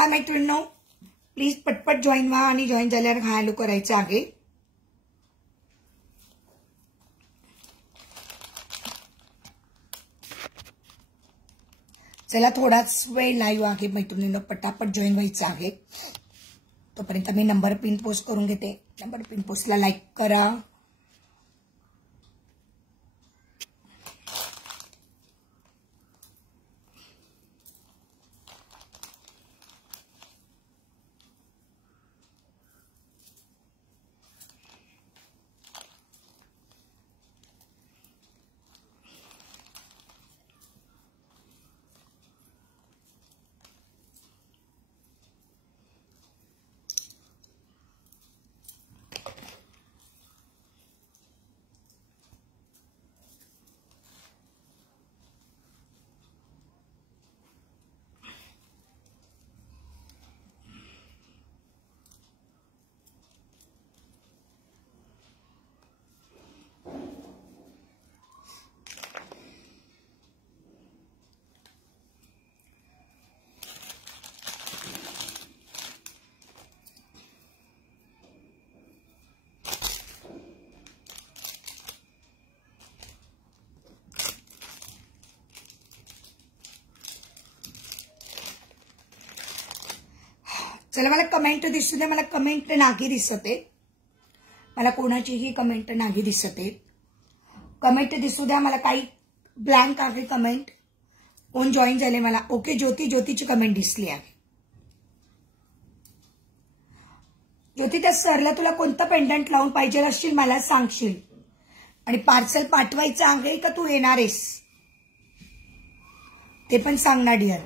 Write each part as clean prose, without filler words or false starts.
हा मैत्रिणींनो, प्लीज पटपट जॉईन व्हा आणि जॉईन झाल्यावर हॅलो करायचं आहे. चला थोडाच वेळ लाईव्ह आहे मैत्रिणींनो, पटापट जॉईन व्हायचं आहे. तोपर्यंत मी नंबर पिन पोस्ट करून घेते. नंबर पिन पोस्टला लाईक करा. चला मला कमेंट दिसू दे. मला कमेंट नाही दिसत आहे. मला कोणाचीही कमेंट नाही दिसत आहे. कमेंट दिसू द्या. मला काही ब्लँक आहे कमेंट. कोण जॉईन झाले मला. ओके ज्योतीची कमेंट दिसली आहे. ज्योती त्या सरला तुला कोणतं पेंडंट लावून पाहिजे असशील मला सांगशील. आणि पार्सल पाठवायचं आहे का तू येणार आहेस ते पण सांग ना डिअर.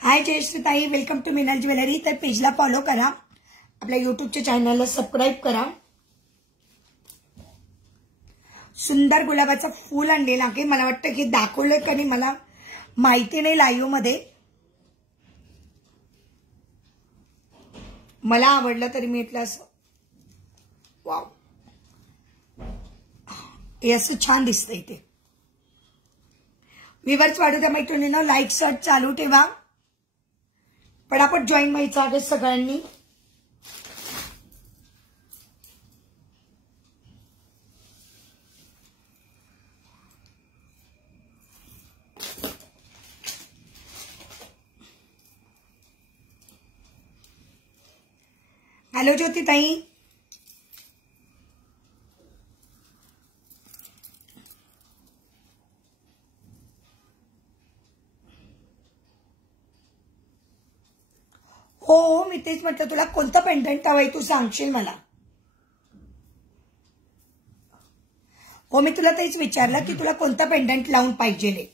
हाय जयश्रीताई, वेलकम टू मिनल ज्वेलरी. तर पेजला फॉलो करा. आपल्या युट्यूबच्या चॅनलला सबस्क्राईब करा. सुंदर गुलाबाचं फूल आणलेलं आहे. मला वाटतं की दाखवलंय का नाही मला माहिती नाही लाईव्ह मध्ये. मला आवडलं तरी मी इथलं असं वाव, हे असं छान दिसतंय. ते व्ह्यूअर्स वाढू द्या मैत्रिणींनो. लाईक सर्च चालू ठेवा. पटापट जॉईन व्हायचं आहे सगळ्यांनी. हॅलो ज्योतिताई. हो मी तेच म्हटलं तुला कोणतं पेंडंट हवंय तू सांगशील मला. हो मी तुला तेच विचारलं की तुला कोणतं पेंडंट लावून पाहिजे.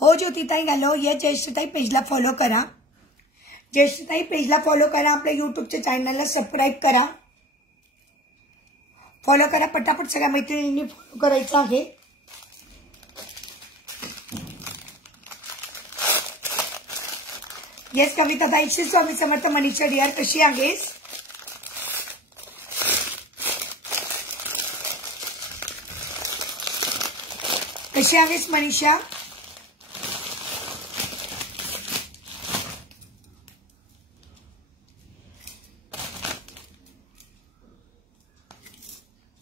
हो ज्योतिताई हॅलो. ये जयश्रीताई पेजला फॉलो करा. जयश्रीताई पेजला फॉलो करा. आपल्या युट्यूबच्या चॅनलला सबस्क्राईब करा. फॉलो करा. पटापट सगळ्या मैत्रिणींनी फॉलो करायचं आहे. येस कविता ताई. श्री स्वामी समर्थ. मनीषा डिअर कशी आहेस. कशी आहेस मनीषा.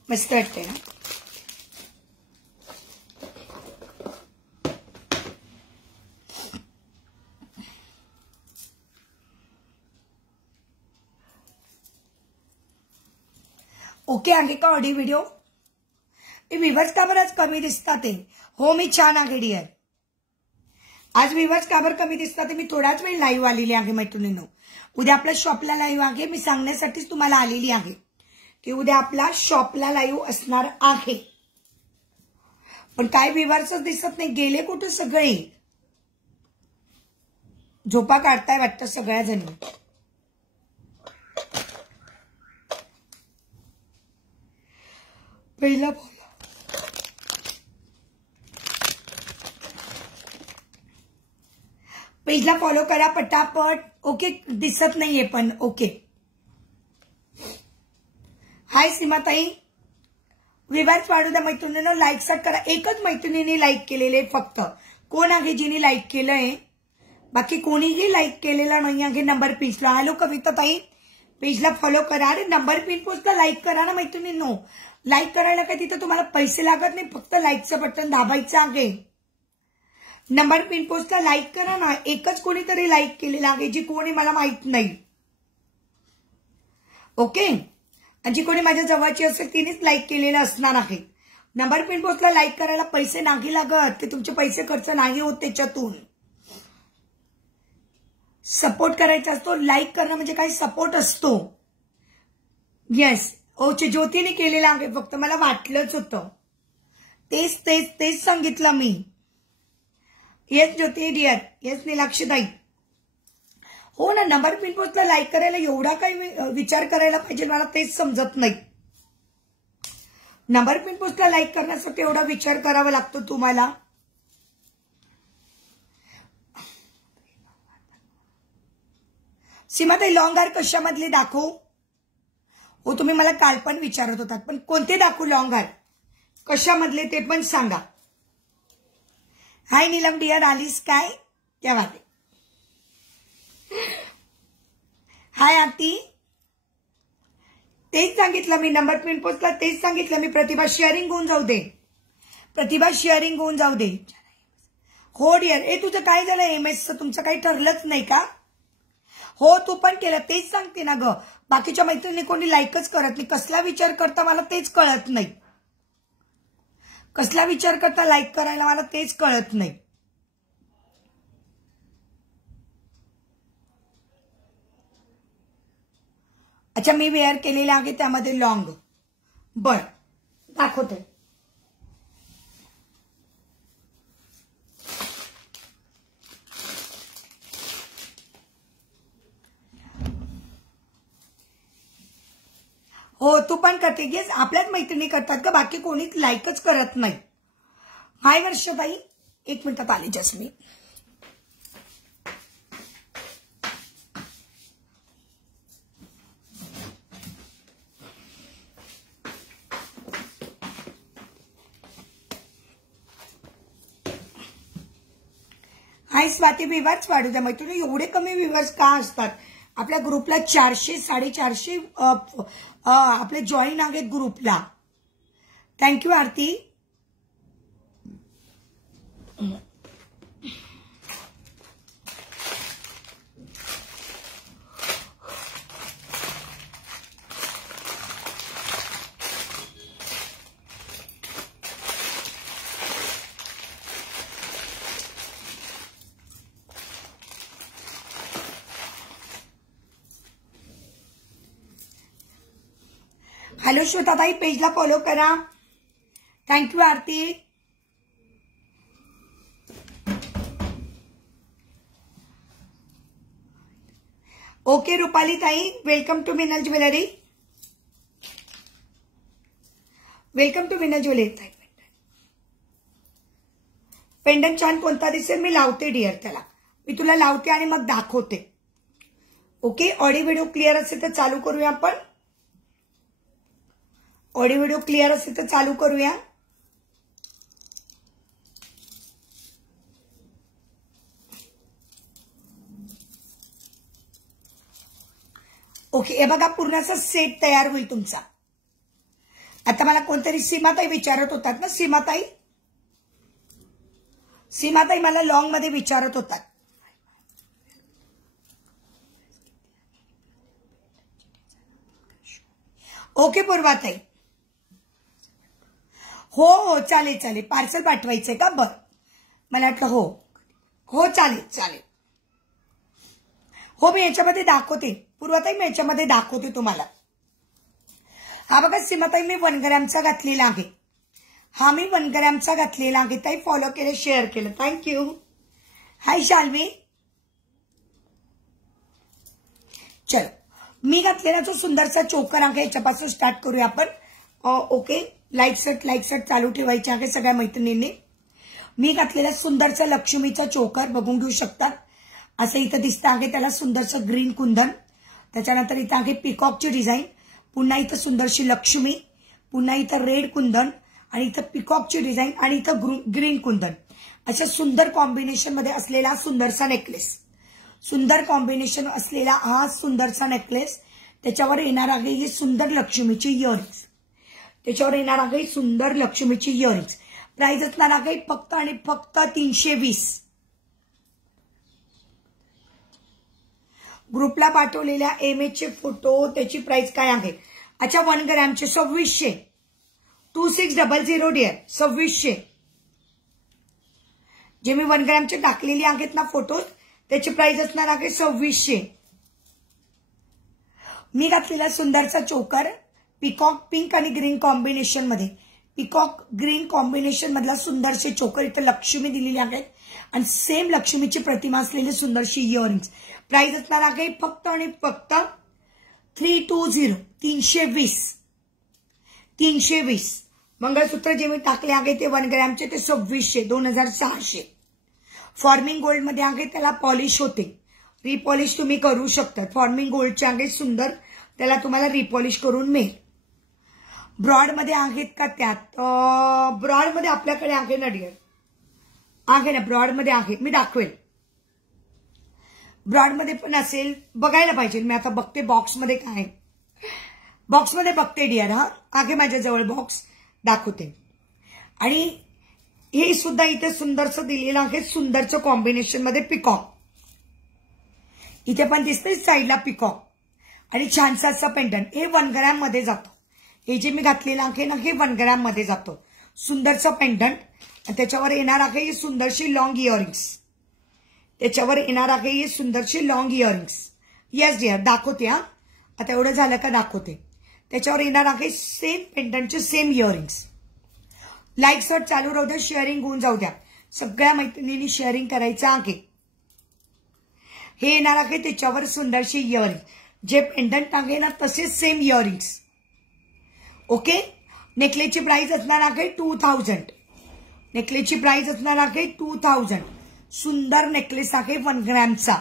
मस्त वाटते ना. ओके आहे का ऑडिओ व्हिडिओ. व्ह्यूअर्स का बरं कमी दिसतात. हो मी छान आहे डिअर. आज व्ह्यूअर्स का बरं कमी दिसतात. मी थोडाच वेळ लाईव्ह आलेली आहे मैत्रिणींनो. उद्या आपल्या शॉपला लाईव्ह आहे. मी सांगण्यासाठीच तुम्हाला आलेली आहे की उद्या आपला शॉपला लाईव्ह असणार आहे. पण काय व्ह्यूअर्सच दिसत नाही. गेले कुठे सगळे. झोपा काढताय वाटतं सगळ्या जणी. पहिला पेजला फॉलो करा पटापट. ओके दिसत नाहीये पण ओके. हाय सीमाताई. व्ह्यूअर्स वाढू द्या मैत्रिणींनो. लाईक करा. एकच मैत्रिणीने लाईक केलेले फक्त. कोण आहे जिने लाईक केलंय बाकी कोणीही लाईक केलेला नाही आहे नंबर पेजला. हॅलो कविता ताई, पेजला फॉलो करा. अरे नंबर पिन पोस्टला लाईक करा ना मैत्रिणींनो. लाईक करायला काय तिथं तुम्हाला पैसे लागत नाही, फक्त लाईकचं बटन दाबायचं आहे. नंबर पिन पोस्टला लाईक करा ना. एकच कोणीतरी लाईक केलेलं आहे, जी कोणी मला माहित नाही. ओके, आणि जी कोणी माझ्या जवळची असेल तिनेच लाईक केलेलं असणार आहे. नंबर पिन पोस्टला लाईक करायला पैसे नाही लागत, ते तुमचे पैसे खर्च नाही होत त्याच्यातून. सपोर्ट करायचा असतो. लाईक करणं म्हणजे काही सपोर्ट असतो. येस, ओचे ज्योतीने केलेलं आहे, फक्त मला वाटलंच होतं. तेच तेच तेच सांगितलं मी. येस ज्योती डिअर, येस नीलाक्षीताई. हो ना, नंबर पिन पोस्टला लाईक करायला एवढा काही विचार करायला पाहिजे, मला तेच समजत नाही. नंबर पिन पोस्टला लाईक करण्यासाठी एवढा विचार करावा लागतो तुम्हाला. सीमाताई लॉंग हार कशामधले दाखवू? हो, तुम्ही मला काल पण विचारत होतात, पण कोणते दाखवू लॉंग हार, कशामधले ते पण सांगा. हाय नीलम डिअर, आलीस काय? क्या बात आहे. हाय आरती, तेच सांगितलं मी नंबर पिन पोस्टला, तेच सांगितलं मी. प्रतिभा शेअरिंग होऊन जाऊ दे, प्रतिभा शेअरिंग होऊन जाऊ दे. हो डिअर. ए तुझं काय झालं एमएसचं, तुमचं काही ठरलंच नाही का? हो तू पण केलं, तेच सांगते ना ग. बाकीच्या मैत्रिणी कोणी लाईकच करत नाही. कसला विचार करता मला तेच कळत नाही. कसला विचार करता लाईक करायला मला तेच कळत नाही. अच्छा, मी वेअर केलेला आहे त्यामध्ये लॉंग. बर, दाखवते. हो तू पण करते. येस, आपल्याच मैत्रिणी करतात का, बाकी कोणीच लाईकच करत नाही. हाय वर्षाताई, एक मिनिटात आली जस्ट मी. हाय स्वाती, विवर्स वाढू द्या मैत्रिणी. एवढे कमी विवर्स का असतात? आपल्या ग्रुपला 400 450 आपले जॉईन आहेत ग्रुपला. थँक्यू आरती. हॅलो श्वेताताई, पेजला फॉलो करा. थँक्यू आरती. ओके रुपाली ताई, welcome to Minal jewellery. Welcome to Minal jewellery. Pendant छान कोणता दिसेल मी लावते डिअर, त्याला मी तुला लावते आणि मग दाखवते. ओके, ऑडिओ व्हिडिओ क्लिअर असेल तर चालू करूया आपण. ऑडिओ व्हिडिओ क्लिअर असेल तर चालू करूया. ओके, हे बघा पूर्ण असा सेट तयार होईल तुमचा. आता मला कोणतरी सीमाताई विचारत होतात ना, सीमाताई मला लॉंग मध्ये विचारत होतात. ओके पूर्वाताई, हो हो चालेल चालेल. पार्सल पाठवायचंय का? बर, मला वाटलं हो हो चालेल चालेल. हो मी याच्यामध्ये दाखवते पूर्वाताई, मी याच्यामध्ये दाखवते तुम्हाला. हा बघा सीमाताई, मी 1 ग्रॅमचा घातलेला आहे. हा मी 1 ग्रॅमचा घातलेला आहे. ताई फॉलो केलं, शेअर केलं, थँक्यू. हाय शाल्वी. चलो, मी घातलेला जो सुंदरसा चोकर आहे याच्यापासून स्टार्ट करूया आपण. ओके, लाईक सेट चालू ठेवायचे आहे सगळ्या मैत्रिणींनी. मी घातलेला सुंदरसा लक्ष्मीचा चोकर बघून घेऊ शकतात. असं इथं दिसतं आहे, त्याला सुंदरसं ग्रीन कुंदन. त्याच्यानंतर इथं आहे पिकॉकची डिझाईन. पुन्हा इथं सुंदरशी लक्ष्मी. पुन्हा इथं रेड कुंदन आणि इथं पिकॉकची डिझाईन आणि इथं ग्रीन कुंदन अशा सुंदर कॉम्बिनेशन मध्ये असलेला सुंदरसा नेकलेस, सुंदर कॉम्बिनेशन असलेला हा सुंदरसा नेकलेस, त्याच्यावर येणार आहे ही सुंदर लक्ष्मीची इयरिंग्स, त्याच्यावर येणार आहे सुंदर लक्ष्मीची इयरिंग्स. प्राइस असणार आहे फक्त आणि फक्त 320. ग्रुपला पाठवलेल्या एमएचे फोटो त्याची प्राइस काय आहे? अच्छा 1 ग्रॅमचे 2600. 2600 डिअर 2600. जे मी 1 ग्रॅमचे टाकलेले आहेत ना फोटो त्याची प्राइस असणार आहे 2600. मी घातलेला सुंदरचा चोकर पिकॉक पिंक आणि ग्रीन कॉम्बिनेशन मध्ये, पिकॉक ग्रीन कॉम्बिनेशन मधला सुंदरसे चोकर, इथे लक्ष्मी दिलेली आहे आणि सेम लक्ष्मीची प्रतिमा असलेली सुंदरशी इयरिंग्स. प्राइस असणार आहे फक्त आणि फक्त 320. 320. 320. मंगळसूत्र जे मी टाकले आहे ते 1 ग्रॅमचे ते 2600. 2600. फॉर्मिंग गोल्ड मध्ये आहे, त्याला पॉलिश होते, रिपॉलिश तुम्ही करू शकता. फॉर्मिंग गोल्डचे आहे सुंदर, त्याला तुम्हाला रिपॉलिश करून मिळेल. ब्रॉड मध्ये आहेत का? त्यात ब्रॉड मध्ये आपल्याकडे आहे ना डिअर, आहे ना ब्रॉड मध्ये आहे, मी दाखवेल. ब्रॉड मध्ये पण असेल, बघायला पाहिजे. मी आता बघते बॉक्स मध्ये काय, बॉक्स मध्ये बघते डिअर. हा आहे माझ्याजवळ बॉक्स, दाखवते. आणि हे सुद्धा इथे सुंदरचं दिलेलं आहे, सुंदरचं कॉम्बिनेशन मध्ये पिकॉक, इथे पण दिसते साईडला पिकॉक आणि छानसा असा पेंडंट. हे 1 ग्रॅम मध्ये जातो, हे जे मी घातलेलं आहे ना हे 1 ग्रॅम मध्ये जातो. सुंदरचं पेंडंट, त्याच्यावर येणार आहे ही सुंदरशी लॉंग इयरिंग्स, त्याच्यावर येणार आहे ही सुंदरशी लॉंग इयरिंग्स. येस डिअर दाखवते. हा आता एवढं झालं का दाखवते. त्याच्यावर येणार आहे सेम पेंडंटचे सेम इयरिंग्स. लाईक सर्च चालू राहू द्या, शेअरिंग होऊन जाऊ द्या. सगळ्या मैत्रिणींनी शेअरिंग करायचं आहे. हे येणार आहे त्याच्यावर सुंदरशी इयरिंग, जे पेंडंट आहे ना तसेच सेम इयरिंग्स. ओके. नेकलेसची प्राइस असणार आहे 2000. नेकलेसची प्राइस असणार आहे 2000. सुंदर नेकलेस आहे 1 ग्रॅमचा,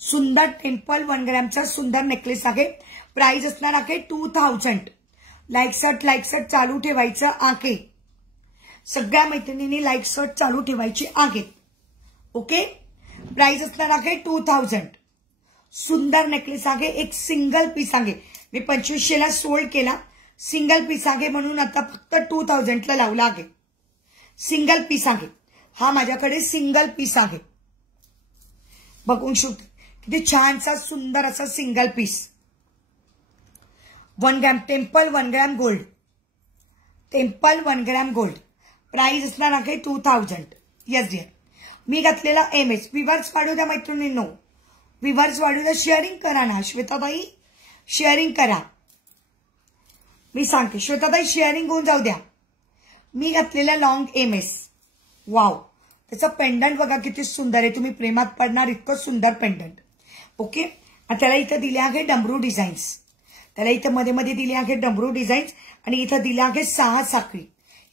सुंदर टेम्पल 1 ग्रॅमचा सुंदर नेकलेस आहे. प्राइस असणार आहे 2000. लाईक सर्च चालू ठेवायचं आहे. सगळ्या मैत्रिणींनी लाईक सर्च चालू ठेवायची आहे. ओके. प्राइस असणार आहे 2000. सुंदर नेकलेस आहे, एक सिंगल पीस आहे. मी 2500 ला सोल्ड केला, सिंगल पीस आहे म्हणून आता फक्त 2000 ला लावला आहे. सिंगल पीस आहे हा, माझ्याकडे सिंगल पीस आहे. बघून शकतो किती छानसा सुंदर असा single piece. 1 gram temple, 1 gram gold, temple 1 gram gold. Price असणार आहे 2000. Yes dear. मी घातलेला एमएच. विवर्स वाढू द्या मैत्रिणींनो, विवर्स वाढू द्या. शेअरिंग करा ना श्वेताबाई, शेअरिंग करा. मी सांगते श्वेताबाई शेअरिंग होऊन जाऊ द्या. मी घातलेला लॉंग एमएस. वाव, त्याचं पेंडंट बघा किती सुंदर आहे, तुम्ही प्रेमात पडणार इतकं सुंदर पेंडंट. ओके. त्याला इथं दिले आहे डमरू डिझाईन्स, त्याला इथं मध्ये मध्ये दिले आहे डमरू डिझाईन्स आणि इथं दिले आहे 6 साखळी.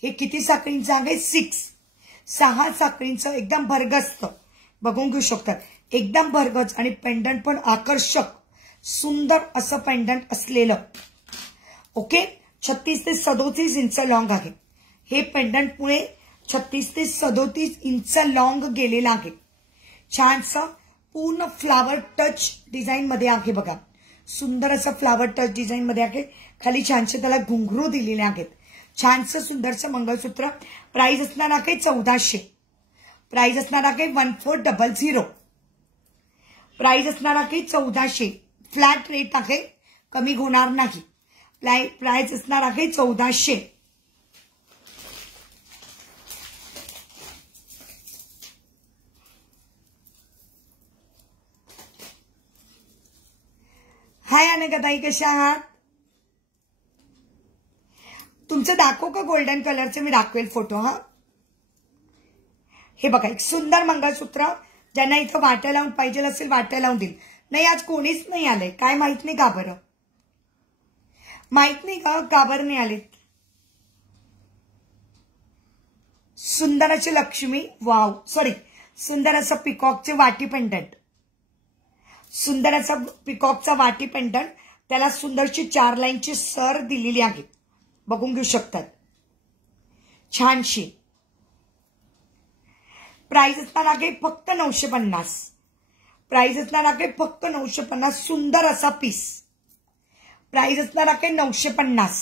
हे किती साखळींचं आहे? 6 साखळींचं एकदम भरगस्त. बघून घेऊ शकतात, एकदम भरगच आणि पेंडंट पण आकर्षक सुंदर असं पेंडंट असलेलं. ओके. 36 ते 37 इंच लॉंग आहे हे पेंडंट. पुढे 36 ते 37 इंच लॉंग गेलेला आहे. छानसं पूर्ण फ्लावर टच डिझाईन मध्ये आहे बघा, सुंदर असं फ्लावर टच डिझाईन मध्ये आहे. खाली छानसे त्याला घुंगरू दिलेले आहेत. छानसं सुंदरसं मंगळसूत्र. प्राइस असणार आहे 1400. प्राइस असणार आहे 1400. प्राइस असणार आहे 1400. फ्लॅट रेट आहे, कमी होणार नाही. प्राइस असणार आहे 1400. हाय अनघाताई, कशा आहात? तुमचं दाखवू का गोल्डन कलरचे? मी दाखवेल फोटो. हा हे बघा, एक सुंदर मंगळसूत्र. ज्यांना इथं वाट्या लावून पाहिजे असेल वाट्या लावून देईल. नाही आज कोणीच नाही आलंय, काय माहित नाही का बरं, माहित नाही का बरं नाही आले. सुंदर अशी लक्ष्मी, वाव सॉरी, सुंदर असं पिकॉकचे वाटी पेंडंट, सुंदर असा पिकॉकचा वाटी पेंडंट. त्याला सुंदरशी 4 लाईनची सर दिलेली आहे, बघून घेऊ शकतात. छानशी. प्राइस असणार आहे फक्त 950. प्राइस असणार आहे फक्त 950. सुंदर असा पीस. प्राइस असणार आहे 950.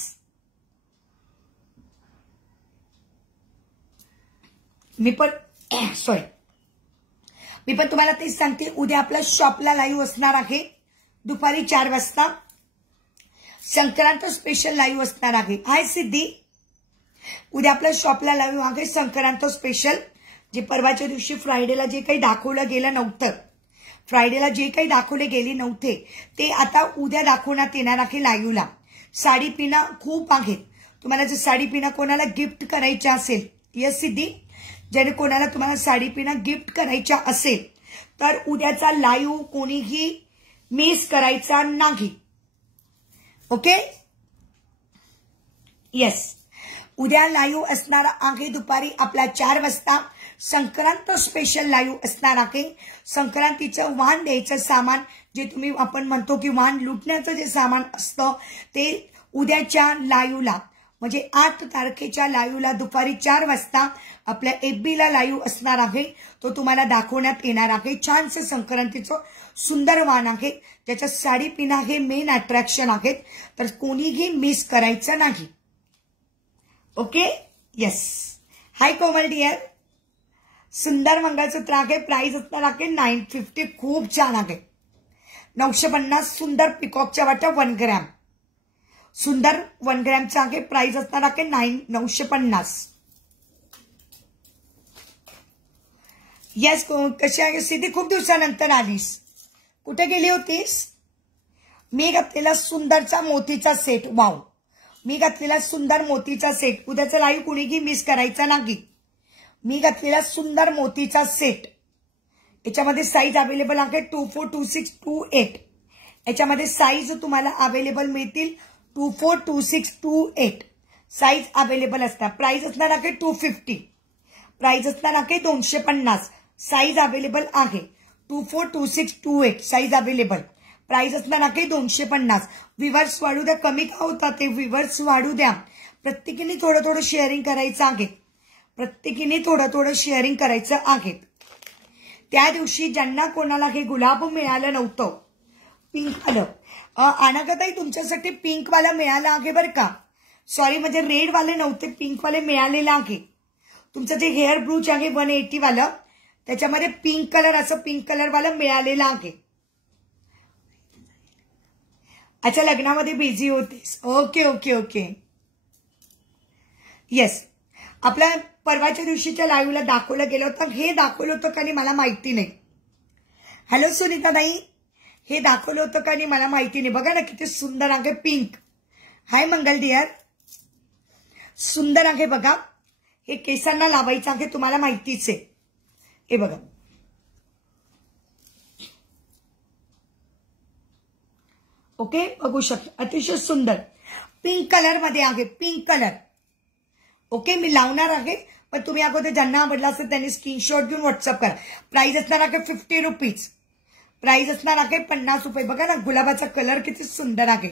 मी पण तुम्हाला तेच सांगते. उद्या आपल्या शॉपला लाईव्ह असणार आहे दुपारी 4 वाजता. संक्रांत स्पेशल लाईव्ह असणार आहे. हाय सिद्धी. उद्या आपल्या शॉपला लाईव्ह आहे संक्रांत स्पेशल. जे परवाच्या दिवशी फ्रायडेला जे काही दाखवलं गेलं नव्हतं, फ्रायडेला जे काही दाखवले गेले नव्हते ते आता उद्या दाखवण्यात येणार आहे लाईव्हला. साडी पिना खूप आहेत. तुम्हाला जर साडी पिना कोणाला गिफ्ट करायच्या असेल, यस सिद्धी, ज्याने कोणाला तुम्हाला साडी पिना गिफ्ट करायच्या असेल तर उद्याचा लाईव्ह कोणीही मिस करायचा नाही. ओके. येस, उद्या लाईव्ह असणार आहे दुपारी आपला 4 वाजता. संक्रांत स्पेशल लाईव्ह असणार आहे. संक्रांतीचं वाण द्यायचं सामान, जे तुम्ही आपण म्हणतो की वाण लुटण्याचं जे सामान असतं ते उद्याच्या लाईव्हला म्हणजे 8 तारखेच्या लाईव्हला दुपारी 4 वाजता आपल्या FBला लाईव्ह असणार आहे. तो तुम्हाला दाखवण्यात येणार आहे. छानसे संक्रांतीचं सुंदर वाण आहे. त्याच्या साडी पिना हे मेन अट्रॅक्शन आहेत. तर कोणीही मिस करायचं नाही. ओके. येस. हाय कोमल डियर. सुंदर मंगळसूत्र आहे. प्राइस असणार आहे 950. खूप छान आहे. 950. सुंदर पिकॉकच्या वाट्या 1 ग्रॅम. सुंदर 1 ग्रॅमचा आहे. प्राइस असणार आहे 950. येस. कशी आहे सिद्धी? खूप दिवसानंतर आलीस. कुठे गेली होतीस? मी घातलेला सुंदरचा मोतीचा सेट. वाव. मी घातलेला सुंदर मोतीचा सेट. उद्याचा लाईव्ह कुणीही मिस करायचा नाही. मी घातलेला सुंदर मोतीचा सेट. याच्यामध्ये साईज अवेलेबल आहे 24, 26, 28. याच्यामध्ये साईज तुम्हाला अवेलेबल मिळतील 24, 26, 28 साईज अवेलेबल असतात. प्राइस असणार आहे 250. प्राइस असणार आहे 250. साईज अवेलेबल आहे 24, 26, 28 साईज अवेलेबल. प्राइस असणार आहे 250. व्ह्यूअर्स वाढू द्या. कमी का होतात ते व्ह्यूअर्स वाढू द्या. प्रत्येकीने थोडं थोडं शेअरिंग करायचं आहे. प्रत्येकीने थोडं थोडं शेअरिंग करायचं आहे. त्या दिवशी ज्यांना कोणाला हे गुलाब मिळालं नव्हतं, पिंक आलं, अनागताई तुमच्यासाठी पिंक वाला मिळाला आहे बरं का. सॉरी, म्हणजे रेड वाले नव्हते, पिंक वाले मिळालेलं आहे. तुमचं जे हेअर ब्रूच आहे 180 वाला, त्याच्यामध्ये पिंक कलर, असं पिंक कलर वाला मिळालेला आहे. अच्छा, लग्नामध्ये बिझी होतीस. Okay okay okay. येस. आपल्या परवाच्या दिवशीच्या लाईव्हला दाखवलं गेलं होतं. हे दाखवलं होतं का नाही मला माहिती नाही. हॅलो सुनीता ताई. हे दाखवलं होतं का नाही मला माहिती नाही. बघा ना किती सुंदर आहे पिंक. हाय मंगल डिअर. सुंदर आहे बघा. हे केसांना लावायचं आहे, तुम्हाला माहितीच आहे. हे बघा. ओके, बघू शकता. अतिशय सुंदर पिंक कलर मध्ये आहे. Pink colour. ओके, मी लावणार आहे, पण तुम्ही अगोदर ज्यांना आवडला असेल त्यांनी स्क्रीनशॉट घेऊन व्हॉट्सअप करा. प्राइस असणार आहे 50 रुपीज. प्राइस असणार आहे 50 रुपये. बघा ना गुलाबाचा कलर किती सुंदर आहे.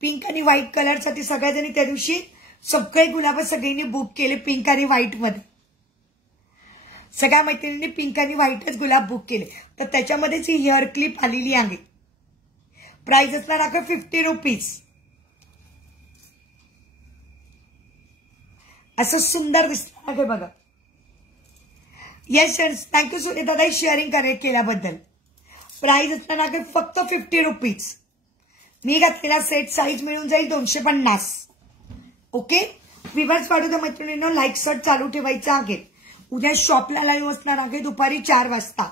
पिंक आणि व्हाईट कलरसाठी सगळ्याजणी त्या दिवशी सगळे गुलाब सगळ्यांनी बुक केले पिंक आणि व्हाईट मध्ये. सगळ्या मैत्रिणींनी पिंक आणि व्हाईटच गुलाब बुक केले. तर त्याच्यामध्येच ही हेअर क्लिप आलेली आहे. प्राइस असणार आहे 50 रुपीज. असं सुंदर दिसतं आहे बघा. येस थँक्यू सुनीता ताई शेअरिंग केल्याबद्दल. प्राइस असणार आहे फक्त 50 रुपीज. मी घातलेला सेट साईज मिळून जाईल 250. ओके. व्ह्यूअर्स वाढू द्या मैत्रिणींनो. लाईक सर्च चालू ठेवायचं आहे. उद्या शॉपला लाईव्ह असणार आहे दुपारी 4 वाजता.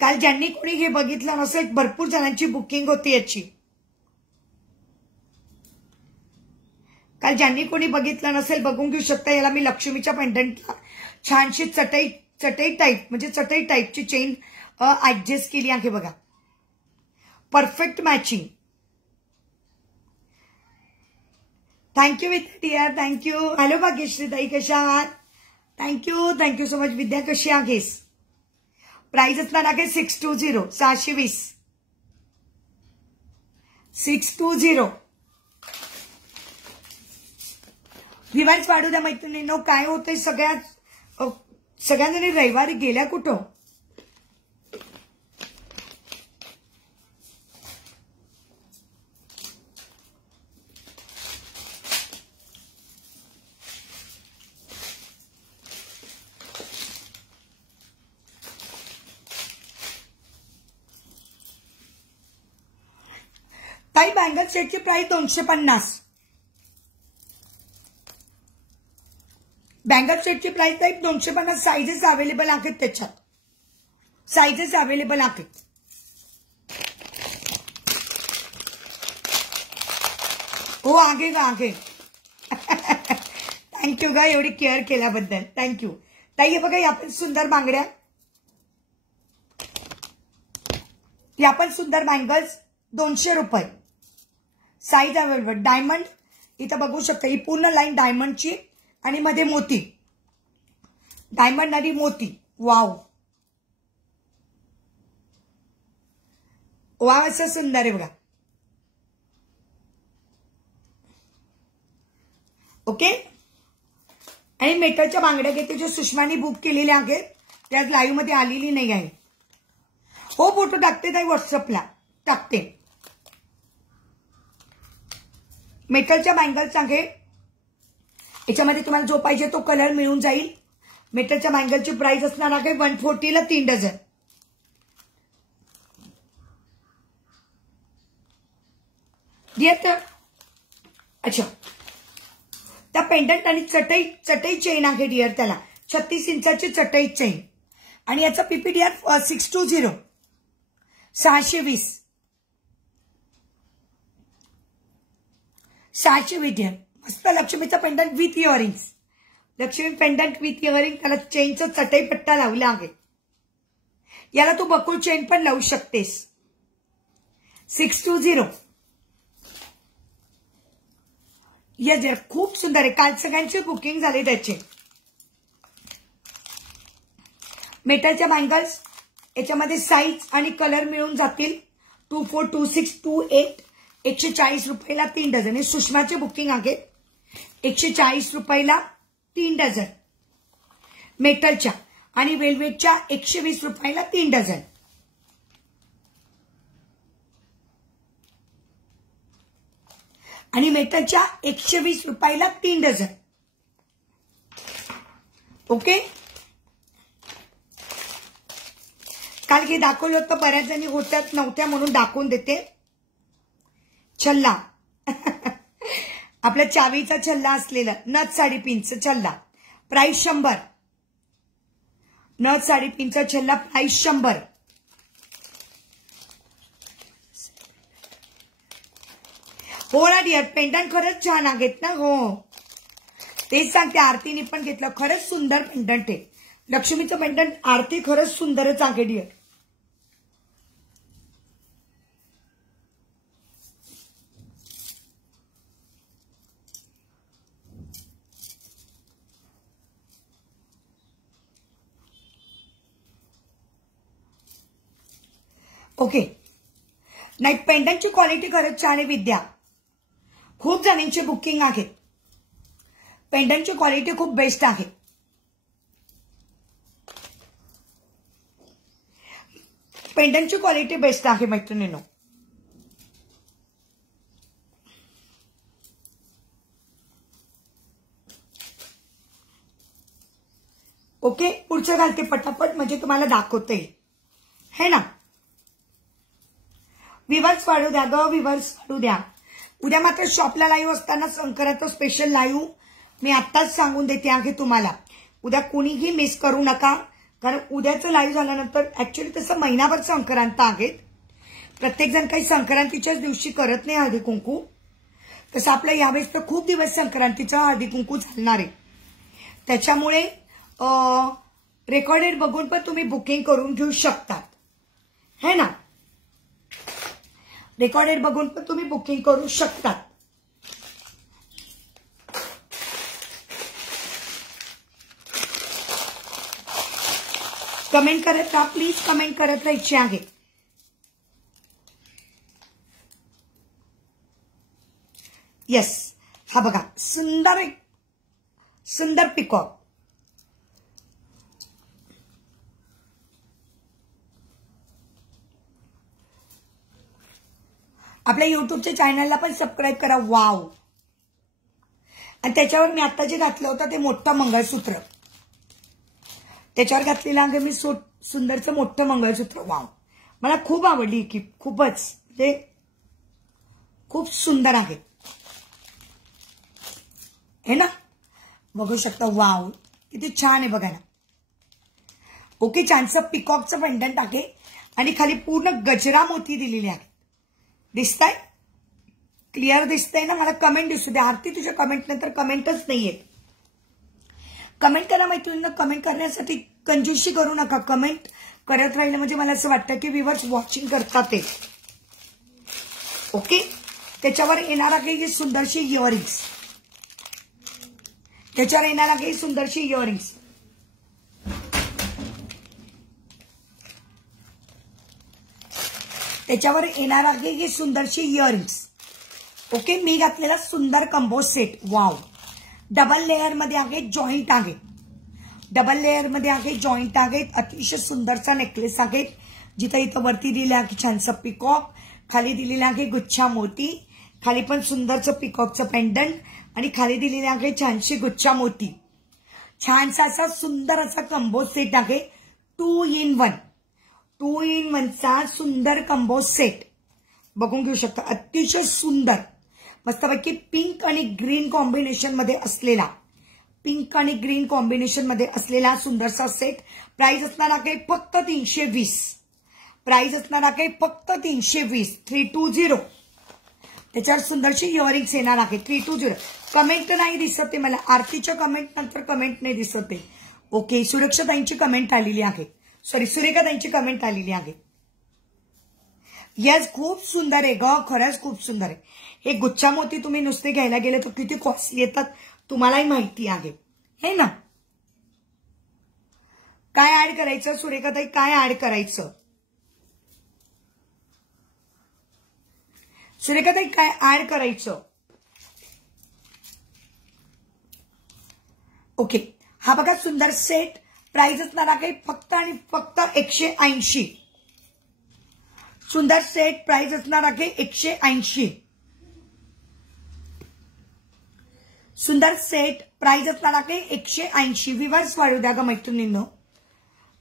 काल ज्यांनी कोणी हे बघितलं नसेल, भरपूर जणांची बुकिंग होती याची. काल ज्यांनी कोणी बघितलं नसेल बघून घेऊ शकता. याला मी लक्ष्मीच्या पेंडंटला छानशी चटई टाईप म्हणजे चटई टाईपची चेन ऍडजस्ट केली आहे बघा. Perfect matching. थँक्यू विद्या डिअर. थँक्यू. हॅलो भाग्यश्री ताई, कशा आहात? Thank you so much. विद्या कशी आहेस? प्राइस असणार आहे 620. 620. व्हिवर्स वाढू द्या मैत्रिणींनो. काय होतंय सगळ्यांनी रविवारी गेल्या कुठं? ताई बँगल सेटची प्राइस 250. बँगल सेटची प्राइस ताई 250. साइजेस अवेलेबल आहेत त्याच्यात. साइजेस अवेलेबल आहेत. हो आगे गा आगे. थँक्यू गा एवढी केअर केल्याबद्दल. थँक्यू ताई. हे बघा या पण सुंदर बांगड्या. या पण सुंदर बँगल्स 200 रुपये. Size available. डायमंड इथं बघू शकता. ही पूर्ण लाईन डायमंडची आणि मध्ये मोती. डायमंड आणि मोती. वाव वाव असं सुंदर आहे बघा. ओके. आणि मेटलच्या बांगड्या घेते जो सुषमानी बुक केलेल्या आहेत त्या लाईव्ह मध्ये आलेली नाही आहे. हो फोटो टाकते ताई व्हॉट्सअपला टाकते. मेटलच्या बँगल्स आहे. याच्यामध्ये तुम्हाला जो पाहिजे तो कलर मिळून जाईल. मेटलच्या बँगलची प्राइस असणार आहे 140 ला 3 डझन. अच्छा त्या पेंडंट आणि चटई चेन आहे डिअर. त्याला 36 इंचाची चटई चेन. आणि याचा पीपी डिअर 620 620 620 डिअर. मस्त लक्ष्मीचा pendant with earrings. Lakshmi pendant with earring. त्याला चेनचा चटई पट्टा लावला आहे. याला तू बकुळ चेन पण लावू शकतेस. 620. येस जर खूप सुंदर आहे. काल सगळ्यांची बुकिंग झाली त्याचे. मेटलच्या बँगल्स याच्यामध्ये साईज आणि कलर मिळून जातील. 24, 26, 28. 140 रुपयाला 3 डझन. हे सुषमाचे बुकिंग आहे. 140 रुपयाला 3 डझन मेटलच्या. आणि वेल्वेटच्या 120 रुपयाला 3 डझन. आणि मेटलच्या 120 रुपयाला 3 डझन. ओके. काल हे दाखवलं होतं. बऱ्याच जणी होत्यात नव्हत्या म्हणून दाखवून देते. छल्ला आपल्या चावीचा छल्ला असलेला नथ साडीपिनचा छल्ला. प्राइस 100. नथ साडीपिनचा छल्ला प्राइस 100. हो ना डिअर. पेंडंट खरंच छान आहेत ना. हो तेच सांगते. आरतीने पण घेतलं. खरंच सुंदर पेंडंट आहे. लक्ष्मीचं पेंडंट आरती खरंच सुंदरच आहे डिअर. ओके. नाही पेंडंटची क्वालिटी खरंच छान आहे विद्या. खूप जणांची बुकिंग आहे. पेंडंटची क्वालिटी खूप बेस्ट आहे. पेंडंटची क्वालिटी बेस्ट आहे मैत्रिणींनो. ओके. पुढचं घालते पटापट म्हणजे तुम्हाला दाखवते है ना. विवर्स वाढू द्या ग. विवर्स वाढू द्या. उद्या मात्र शॉपला लाईव्ह असताना संक्रांत स्पेशल लाईव्ह मी आत्ताच सांगून देते आहे तुम्हाला. उद्या कोणीही मिस करू नका. कारण उद्याचं लाईव्ह झाल्यानंतर ऍक्च्युअली तसं महिनाभर संक्रांत आहेत. प्रत्येक जण काही संक्रांतीच्याच दिवशी करत नाही हळदी कुंकू. तसं आपलं यावेळेस तर खूप दिवस संक्रांतीचा हळदी कुंकू चालणार आहे. त्याच्यामुळे रेकॉर्डेड बघून पण तुम्ही बुकिंग करून घेऊ शकतात है ना. रेकॉर्डेड बघून पण तुम्ही बुकिंग करू शकतात. कमेंट करत राहा प्लीज. कमेंट करत राहायची आहे. येस. हा बघा सुंदर एक सुंदर पिकॉक. आपल्या युट्यूबच्या चॅनलला पण सबस्क्राईब करा. वाव. आणि त्याच्यावर मी आता जे घातलं होतं ते मोठं मंगळसूत्र, त्याच्यावर घातलेलं आहे मी सुंदरचं मोठं मंगळसूत्र. वाव, मला खूप आवडली की खूपच, म्हणजे खूप सुंदर आहे हे ना, बघू शकता. वाव, किती छान आहे बघा ना. ओके, छानसं पिकॉकचं पेंडंट आहे आणि खाली पूर्ण गजरा मोती दिलेली आहे. दिसताय? क्लिअर दिसतंय ना? मला कमेंट दिसू दे. आरती, तुझ्या कमेंट नंतर कमेंटच नाहीये. कमेंट करा मैत्रिणींना. कमेंट करण्यासाठी कंजूशी करू नका. कमेंट करत राहिलं म्हणजे मला असं वाटतं की व्ह्यूअर्स वॉचिंग करतात ते. ओके, त्याच्यावर येणार आहे ही सुंदरशी इयरिंग्स. त्याच्यावर येणार आहे ही सुंदरशी इयरिंग्स. त्याच्यावर येणार आहे ही सुंदरशी इयरिंग्स. ओके, मी घातलेला सुंदर combo set. Wow, double layer मध्ये आहे, जॉईंट आहे. डबल लेअर मध्ये आहे, जॉईंट आहे. अतिशय सुंदरचा नेकलेस आहे. जिथं इथं वरती दिले आहे छानसं पिकॉक, खाली दिलेलं आहे गुच्छा मोती, खाली पण सुंदरचं पिकॉकचं पेंडंट आणि खाली दिलेले आहे छानशी गुच्छा मोती. छानसा असा सुंदर असा कंबो सेट आहे. 2 in 1. 2 in 1चा सुंदर कंबो सेट बघून घेऊ शकता. अतिशय सुंदर मस्तपैकी पिंक आणि ग्रीन कॉम्बिनेशन मध्ये असलेला, पिंक आणि ग्रीन कॉम्बिनेशन मध्ये असलेला सुंदरसा सेट. प्राइस असणार आहे फक्त 320. प्राइस असणार आहे फक्त 320. 320. त्याच्यावर सुंदरशी इयरिंग्स येणार आहे. 320. कमेंट नाही दिसत आहे मला. आरतीच्या कमेंट नंतर कमेंट नाही दिसत आहे. ओके, सुरक्षाताईंची कमेंट आलेली आहे. सॉरी, सुरेखाताईंची कमेंट आलेली आहे. यस, खूप सुंदर आहे ग, खरंच खूप सुंदर आहे. हे गुच्छा मोती तुम्ही नुसते घ्यायला गेले तर किती कॉस्टली येतात तुम्हालाही माहिती आहे हे ना. काय ऍड करायचं सुरेखाताई, काय ऍड करायचं? सुरेखाताई काय ऍड करायचं? ओके, हा बघा सुंदर सेट. प्राइस असणार आहे फक्त आणि फक्त 180. सुंदर सेट प्राइस असणार आहे 180. सुंदर सेट प्राइस असणार आहे 180. व्ह्यूअर्स वाढू द्या ग मैत्रिणींनो.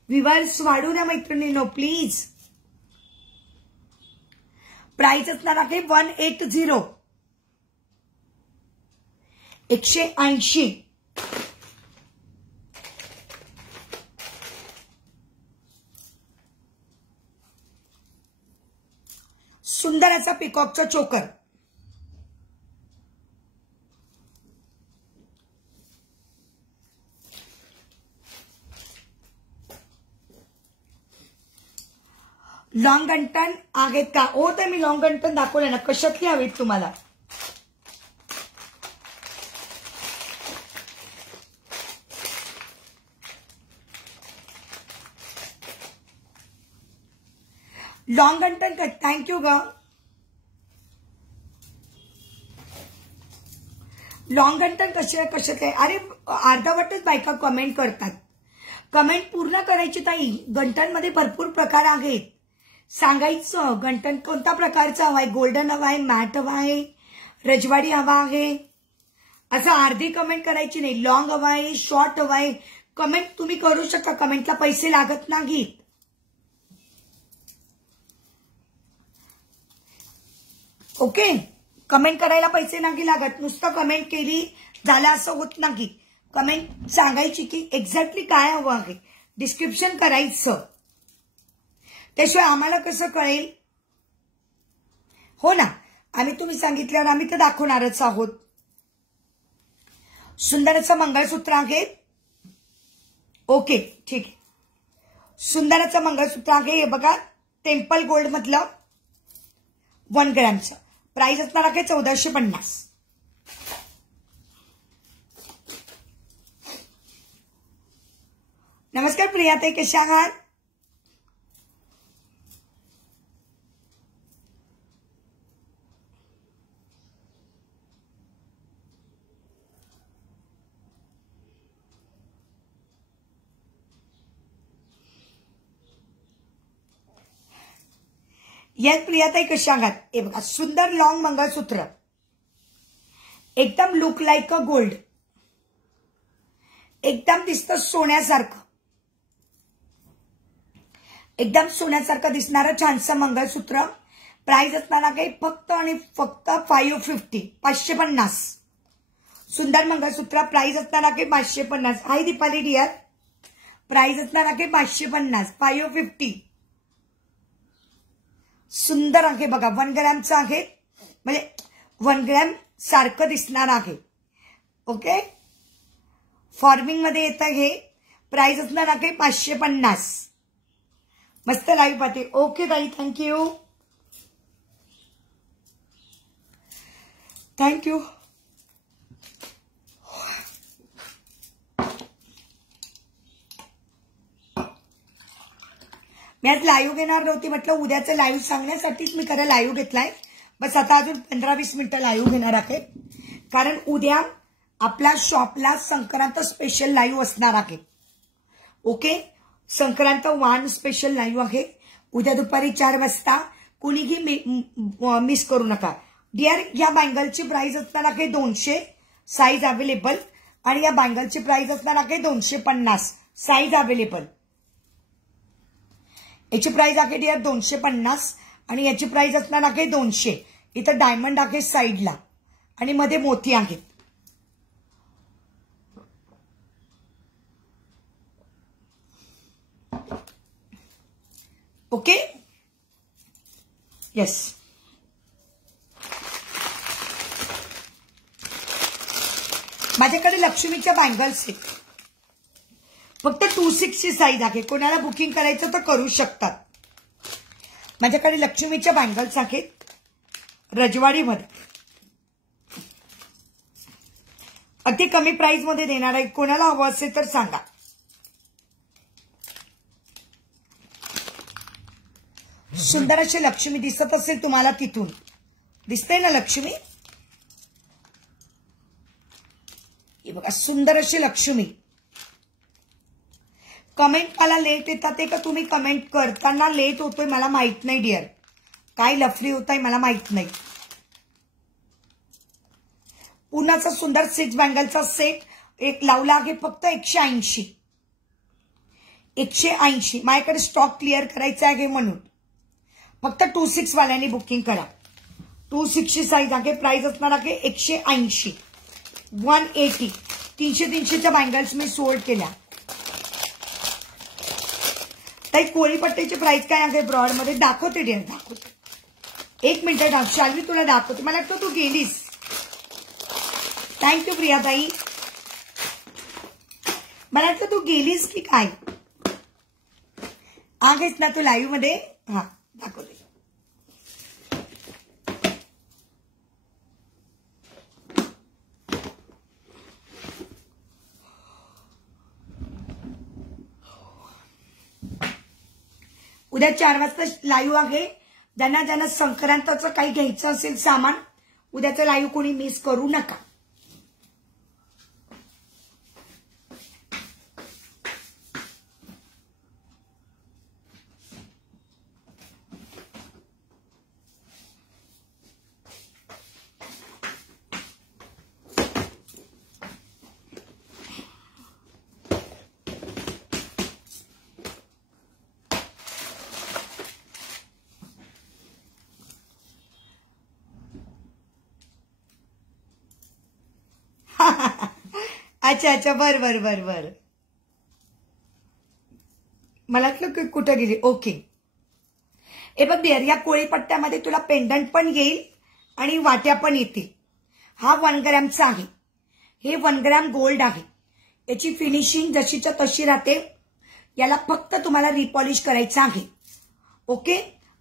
व्ह्यूअर्स वाढू द्या मैत्रिणींनो प्लीज. प्राइस असणार आहे 180. 180. सुंदर असा पिकॉकचा चोकर. लॉंग गंटन आहेत का? ओ, तर मी लॉंग गंटन दाखवले ना. कशातली हवीत तुम्हाला? लॉंग गंटन कट. थँक्यू ग. लॉंग गंटन कशात आहे? अरे अर्धवटच बायका कमेंट करतात. कमेंट पूर्ण करायची ताई. गंटन मध्ये भरपूर प्रकार आहेत. सांगायचं गंटन कोणत्या प्रकारचं हवाय. गोल्डन हवा आहे, मॅट हवा आहे, रजवाडी हवा आहे. असं अर्धी कमेंट करायची नाही. लॉंग हवा आहे, शॉर्ट हवा आहे. कमेंट तुम्ही करू शकता. कमेंटला पैसे लागत नाहीत. ओके, कमेंट करायला पैसे नाही लागत. नुसतं कमेंट केली झालं असं होत नाही. कमेंट सांगायची की एक्झॅक्टली काय हवं आहे. डिस्क्रिप्शन करायचं. त्याशिवाय आम्हाला कसं कळेल? हो ना, आम्ही तुम्ही सांगितल्यावर आम्ही तर दाखवणारच आहोत. सुंदर असं मंगळसूत्र आहे. ओके, ठीक आहे. सुंदर असं मंगळसूत्र आहे. हे बघा, टेम्पल गोल्ड मधलं 1 ग्रॅमचं. प्राइस असणार आहे 1450. नमस्कार प्रियाताई, कशा आहात? येस प्रियाताई कशा आहात? हे बघा सुंदर लॉंग मंगळसूत्र, एकदम लुक लाईक अ गोल्ड, एकदम दिसतं सोन्यासारखं, एकदम सोन्यासारखं दिसणारं छानसं मंगळसूत्र. प्राइस असणार आहे फक्त आणि फक्त 550, 550. सुंदर मंगळसूत्र, प्राइस असणार आहे 550. हाय दीपाली डियर, प्राइस असणार आहे 550, 550. सुंदर आहे बघा, 1 ग्रॅमचं आहे, म्हणजे 1 ग्रॅम सारखं दिसणार आहे. ओके, फॉर्मिंग मध्ये येतं हे. प्राइस असणार आहे 550. मस्त लाईव्ह पाठी. ओके ताई, थँक्यू थँक्यू. मी आज लाईव्ह घेणार नव्हती, म्हटलं उद्याचं लाईव्ह सांगण्यासाठीच मी खरं लाईव्ह घेतलाय. बस आता अजून 15-20 मिनिटं लाईव्ह घेणार आहे, कारण उद्या आपल्या शॉपला संक्रांत स्पेशल लाईव्ह असणार आहे. ओके, संक्रांत वाण स्पेशल लाईव्ह आहे उद्या दुपारी 4 वाजता. कुणीही मिस करू नका डिअर. या बँगलची प्राइस असणार आहे 200, साईज अवेलेबल. आणि या बँगलची प्राइस असणार आहे 250, साईज अवेलेबल. याची प्राइस आहे डिअर 250 आणि याची प्राइस असणार आहे 200. इथं डायमंड आहे साईडला आणि मध्ये मोती आहेत. Okay, yes. माझ्याकडे लक्ष्मीच्या बँगल्स आहेत, फक्त 260 साईज आहे. कोणाला बुकिंग करायचं तर करू शकतात. माझ्याकडे लक्ष्मीच्या बँगल्स आहेत रजवाडीमध्ये, अति कमी प्राइस मध्ये देणार आहे. कोणाला हवं असेल तर सांगा. सुंदर अशी लक्ष्मी दिसत असेल तुम्हाला, तिथून दिसते ना लक्ष्मी. हे बघा सुंदर अशी लक्ष्मी. कमेंट मला लेट येतात का तुम्ही कमेंट करताना लेट होतोय मला माहित नाही डिअर, काय लफडी होत आहे मला माहित नाही. पुन्हाचा सुंदर 6 बँगलचा सेट एक लावला आहे फक्त 180. 180 माझ्याकडे स्टॉक क्लिअर करायचा आहे म्हणून फक्त 26 वाल्यांनी बुकिंग करा. 260 साईज आहे. प्राइस असणार आहे 180, 180. 300-300च्या बँगल्स मी सोल्ड केल्या. ताई कोळीपट्टीची प्राइस काय आहे ब्रॉड मध्ये? दाखवते डिअर, दाखवते. 1 मिनिट शाल्वी तुला दाखवते. मला वाटतं तू गेलीस. थँक्यू प्रियाताई. मला वाटतं तू गेलीस की काय? आहेस ना तू लाईव्ह मध्ये? हा दाखवते. उद्या 4 वाजता लाईव्ह आहे. ज्यांना ज्यांना संक्रांताचं काही घ्यायचं असेल सामान, उद्याचं लाईव्ह कोणी मिस करू नका. अच्छा अच्छा, बर बर बर बर. मला वाटलं कुठं गेली. ओके, हे बघ डिअर, या कोळीपट्ट्यामध्ये तुला पेंडंट पण येईल आणि वाट्या पण येतील. हा 1 ग्रॅमचा आहे. हे 1 ग्रॅम गोल्ड आहे. याची फिनिशिंग जशीच्या तशी राहते. याला फक्त तुम्हाला रिपॉलिश करायचं आहे. ओके,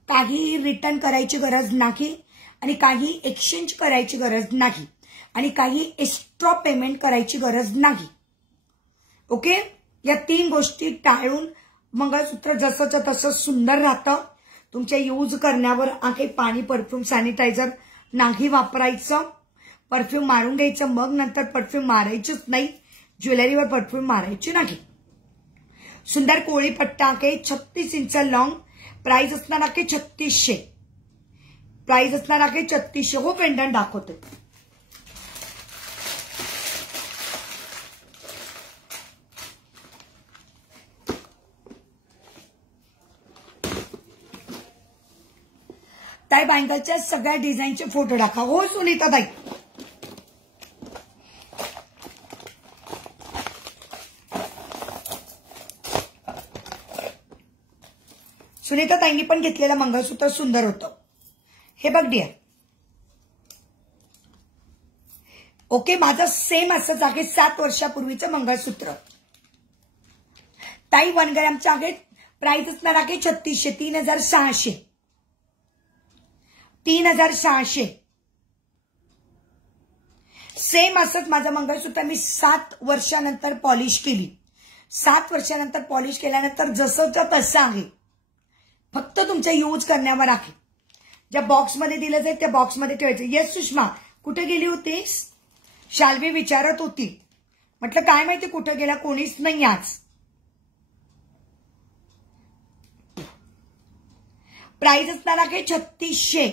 काही रिटर्न करायची गरज नाही आणि काही एक्सचेंज करायची गरज नाही आणि काही एक्स्ट्रा पेमेंट करायची गरज नाही. ओके, या 3 गोष्टी टाळून मंगळसूत्र जसंच्या तसं सुंदर राहतं. तुमच्या यूज करण्यावर काही पाणी, परफ्यूम, सॅनिटायझर नाही वापरायचं. परफ्यूम मारून घ्यायचं, मग नंतर परफ्यूम मारायचीच नाही. ज्वेलरीवर परफ्यूम मारायची नाही. सुंदर कोळीपट्टा आहे, 36 इंच लॉंग. प्राइस असणार आहे 3600. प्राइस असणार आहे 3600. हो पेंडंट दाखवते. ताई बँगलच्या सगळ्या डिझाईनचे फोटो टाका. हो सुनीता ताई. सुनीता ताईंनी पण घेतलेलं मंगळसूत्र सुंदर होतं. हे बघ डिअर. ओके, माझं सेम असंच आहे 7 वर्षापूर्वीचं मंगळसूत्र. ताई 1 ग्रॅमचं आहे. प्राइस असणार आहे 3600. 3600. 3600. सेम असंच माझं मंगळसूत्र मी 7 वर्षानंतर पॉलिश केली. 7 वर्षानंतर पॉलिश केल्यानंतर जसंच्या तसं आहे. फक्त तुमच्या यूज करण्यावर आहे. ज्या बॉक्समध्ये दिलं जाईल त्या बॉक्समध्ये ठेवायचं. येस सुषमा, कुठे गेली होतीस? शाल्वी विचारत होती. म्हटलं काय माहिती कुठे गेला, कोणीच नाही आज. प्राइस असणार आहे 3600.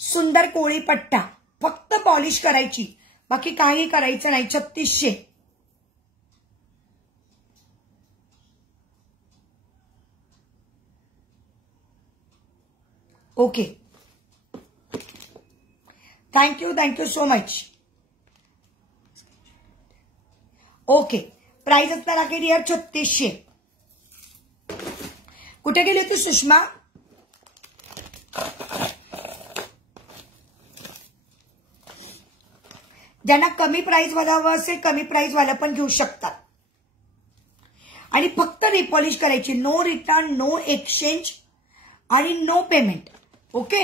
सुंदर कोळी पट्टा. फक्त पॉलिश करायची, बाकी काही करायचं नाही. 3600. Okay, thank you so much. Okay, price असणार आहे डिअर 3600. कुठे गेली होती सुषमा? ज्यांना कमी प्राइस वाला हवं असेल कमी प्राइस वाला पण घेऊ शकतात. आणि फक्त रिपॉलिश करायची. नो रिटर्न, नो एक्सचेंज आणि नो पेमेंट. ओके,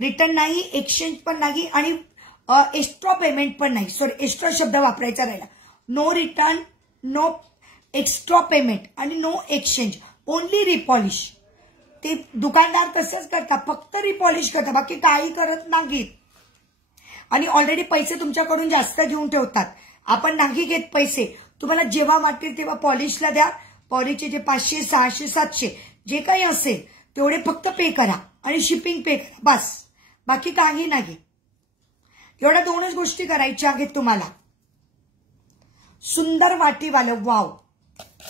रिटर्न नाही, एक्सचेंज पण नाही आणि एक्स्ट्रा पेमेंट पण नाही. सॉरी, एक्स्ट्रा शब्द वापरायचा राहिला. No return, no extra payment आणि नो एक्सचेंज. Only repolish. ते दुकानदार तसंच करतात, फक्त रिपॉलिश करतात, बाकी काही करत नाहीत. आणि ऑलरेडी पैसे तुमच्याकडून जास्त घेऊन ठेवतात. आपण नाही घेत पैसे. तुम्हाला जेव्हा वाटतील तेव्हा पॉलिशला द्या. पॉलिशचे जे 500, 600, 700 जे काही असेल तेवढे फक्त पे करा आणि शिपिंग पे करा, बस. बाकी काही नाही. एवढ्या 2च गोष्टी करायच्या आहेत तुम्हाला. सुंदर वाटीवालं. वाव,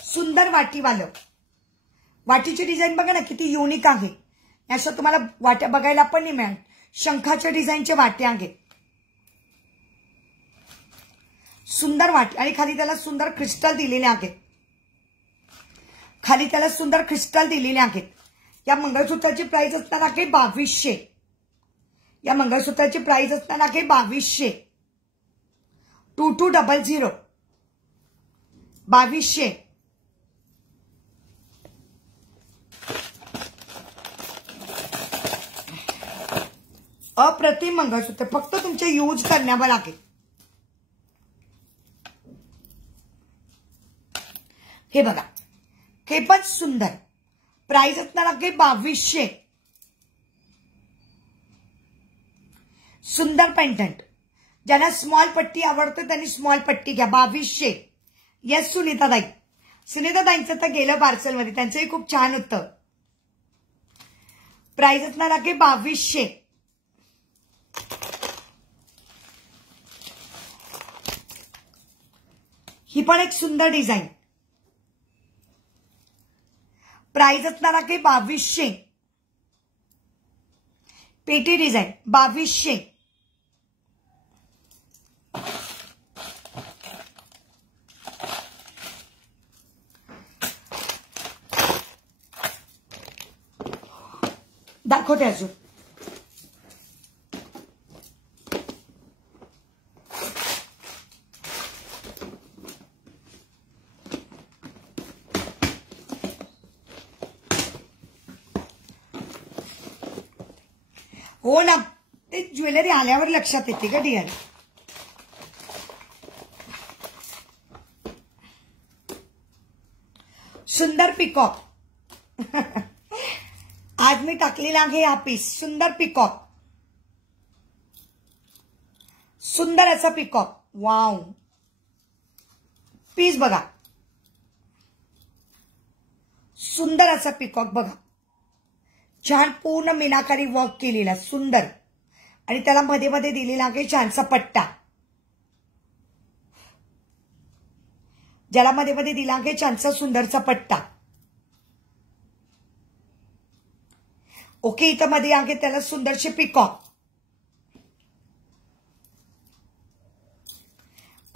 सुंदर वाटीवालं. वाटीची डिझाईन बघा ना किती युनिक आहे. असं तुम्हाला वाट्या बघायला पण नाही मिळत. शंखाच्या डिझाईनचे वाटे आहेत. सुंदर वाटी आणि खाली त्याला सुंदर क्रिस्टल दिलेले आहेत. खाली त्याला सुंदर क्रिस्टल दिलेले आहेत. या मंगळसूत्राची प्राइस असणार आहे 2200. या मंगळसूत्राची प्राइस असणार आहे 2200. 2200. 2200. अप्रतिम मंगळसूत्र. फक्त तुमचे यूज करण्यावर आहे. हे बघा, हे पण सुंदर. प्राइस असणार आहे 2200. सुंदर पेंडंट. ज्यांना स्मॉल पट्टी आवडते त्यांनी स्मॉल पट्टी घ्या. 2200. येस सुनीताताई. सुनीताताईंचं तर गेलं पार्सलमध्ये, त्यांचंही खूप छान होतं. प्राइस असणार आहे 2200. ही पण एक सुंदर डिझाईन. प्राइस असणार आहे 2200. पेटी डिझाईन 2200. दाखवते अजून. हो ना, ते ज्वेलरी आल्यावर लक्षात येते का डिअर. सुंदर पिकॉक. आज मी टाकलेला आहे हा पीस. सुंदर पिकॉक. सुंदर असा पिकॉक. वाव, पीस बघा. सुंदर असा पिकॉक बघा. छान पूर्ण मीनाकारी वर्क केलेला सुंदर आणि त्याला मध्ये मध्ये दिलेला आहे छानसा पट्टा, ज्याला मध्ये मध्ये दिला आहे छानसा सुंदरचा पट्टा. ओके, इथं मध्ये आहे त्याला सुंदरशे पिकॉक.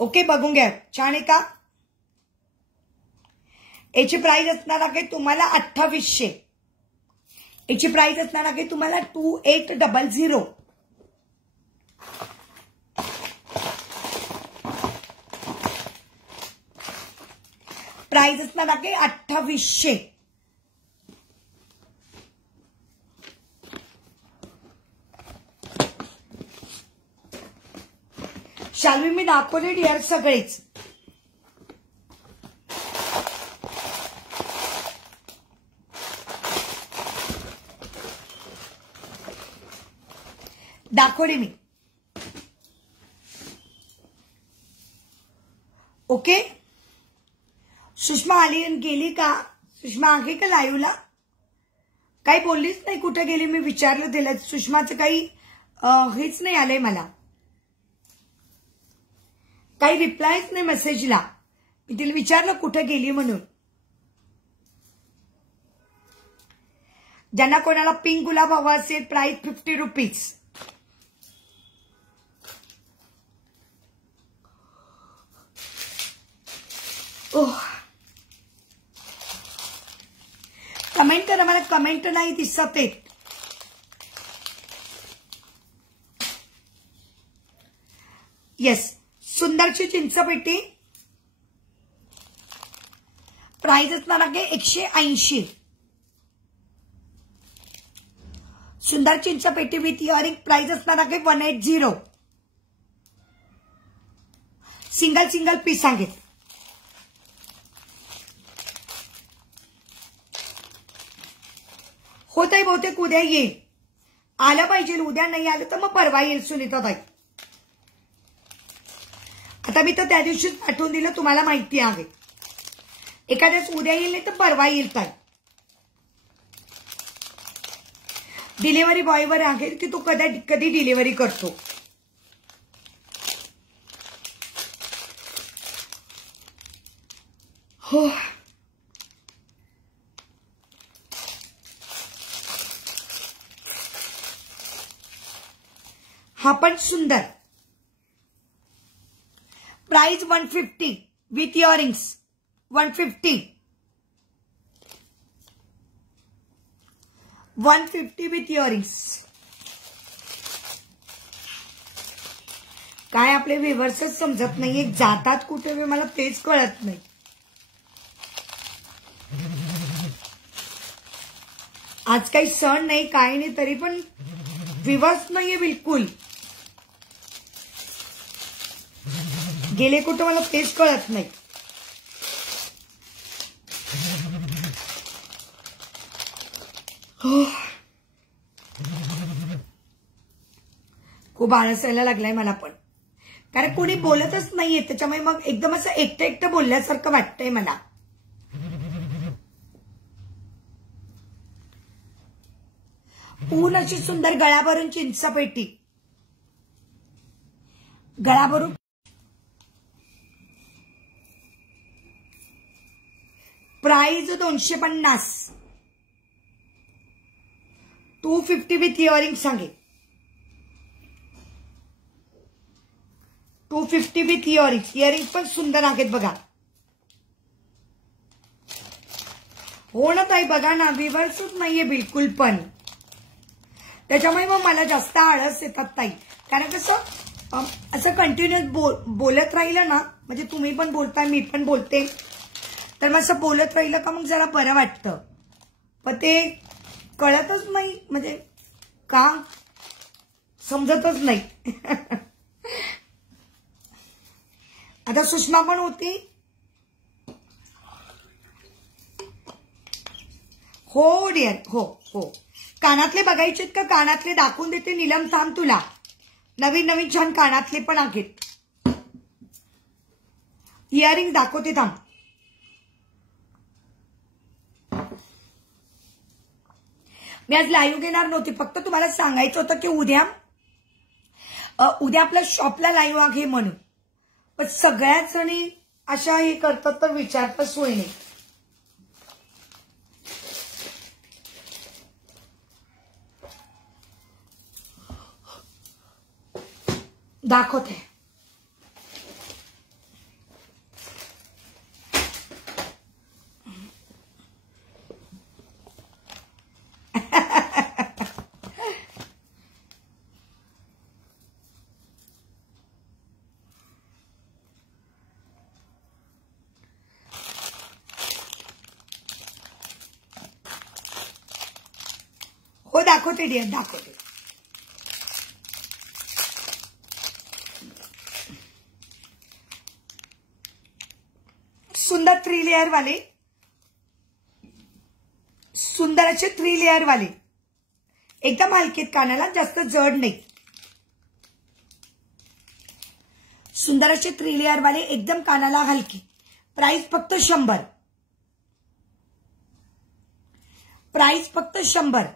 ओके, बघून घ्या, छान आहे का. याची प्राइस असणार आहे तुम्हाला 2800. याची प्राइस असणार आहे तुम्हाला 2800. प्राइस असणार आहे 2800. शाल्वी मी दाखवले डिअर सगळेच. दाखवले मी. ओके, सुषमा आली गेली का. सुषमा आहे का लाईव्हला. काही बोललीच नाही, कुठे गेली मी विचारलं तिला. सुषमाचं काही हेच नाही आलंय मला, काही रिप्लायच नाही मेसेजला. मी तिला विचारलं कुठे गेली म्हणून. ज्यांना कोणाला पिंक गुलाब हवा असेल प्राइस 50 रुपीज. कमेंट करा, मला कमेंट नाही दिसत आहे. येस, सुंदरची चिंचपेटी. प्राइस असणार आहे 180. सुंदर चिंचपेटी विथ इयरिंग. प्राइस असणार आहे 180. सिंगल सिंगल पीस सांगेल. होतंय बहुतेक उद्या येईल. आलं पाहिजे, उद्या नाही आलं तर मग परवा येईल सुनीताताई. आता मी तर त्या दिवशीच पाठवून दिलं, तुम्हाला माहिती आहे. एखाद्याच उद्या येईल नाही तर परवा येईल. ताई डिलिव्हरी बॉयवर आहे की तो कधी डिलिव्हरी करतो. हो, हा पण सुंदर. Price 150 with earrings. 150 with earrings. काय आपले व्ह्यूअर्सच समजत नाहीये, जातात कुठे वे मला तेच कळत नाही. आज काही सण नाही काय नाही तरी पण व्ह्यूअर्स नाहीये बिलकुल. गेले कुठं मला तेच कळत नाही. खूप आळस यायला लागलाय मला पण, कारण कोणी बोलतच नाहीये त्याच्यामुळे मग एकदम असं एकटं एकटं बोलल्यासारखं वाटतंय मला. पूर्ण अशी सुंदर गळाभरून चिंचपेटी. गळाभरून प्राइस 250. 250 विथ इयरिंग सांगे. 250 विथ इयरिंग. इयरिंग पण सुंदर आहेत बघा. हो ना ताई, बघा ना, व्ह्यूअर्सच नाहीये बिलकुल पण. त्याच्यामुळे मग मला जास्त आळस येतात ताई. कारण कसं असं कंटिन्युअस बोलत राहिलं ना, म्हणजे तुम्ही पण बोलताय मी पण बोलते, तर मग असं बोलत राहिलं का मग जरा बरं वाटतं. पण ते कळतच नाही, म्हणजे का समजतच नाही. आता सुषमा पण होती. हो डिअर, हो हो. कानातले बघायचे का. कानातले दाखवून देते नीलम, थांब, तुला नवीन नवीन छान कानातले पण आहेत. इयरिंग दाखवते थांब. मी आज लाईव्ह घेणार नव्हती, फक्त तुम्हाला सांगायचं होतं की उद्या आपल्या शॉपला लाईव्ह आहे म्हणून. पण सगळ्याच जणी अशा हे करतात तर विचारता सोय नाही. दाखवते. हो दाखवते डिअर, दाखवते. सुंदर 3 लेयर वाले, सुंदर असे 3 लेयर वाले, एकदम हलकेत कानाला, जास्त जड नाही. सुंदर असे 3 लेयर वाले एकदम कानाला हलके. प्राइस फक्त 100. प्राइस फक्त 100.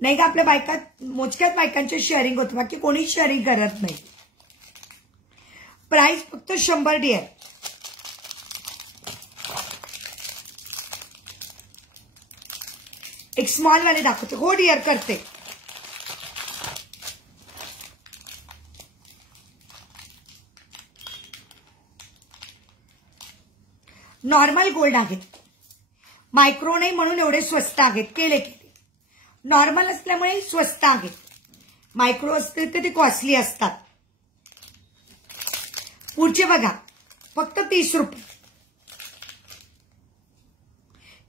नाही का आपल्या बायका, मोजक्याच बायकांचे शेअरिंग होतं, बाकी कोणी शेअरिंग करत नाही. प्राइस फक्त 100 डिअर. एक स्मॉल वाले दाखवते. हो डिअर करते. नॉर्मल गोल्ड आहेत, मायक्रो नाही म्हणून एवढे स्वस्त आहेत. केले नॉर्मल असल्यामुळे स्वस्त आहेत. मायक्रो असते तर ते कॉस्टली असतात. पुढचे बघा, फक्त 30 रुपये.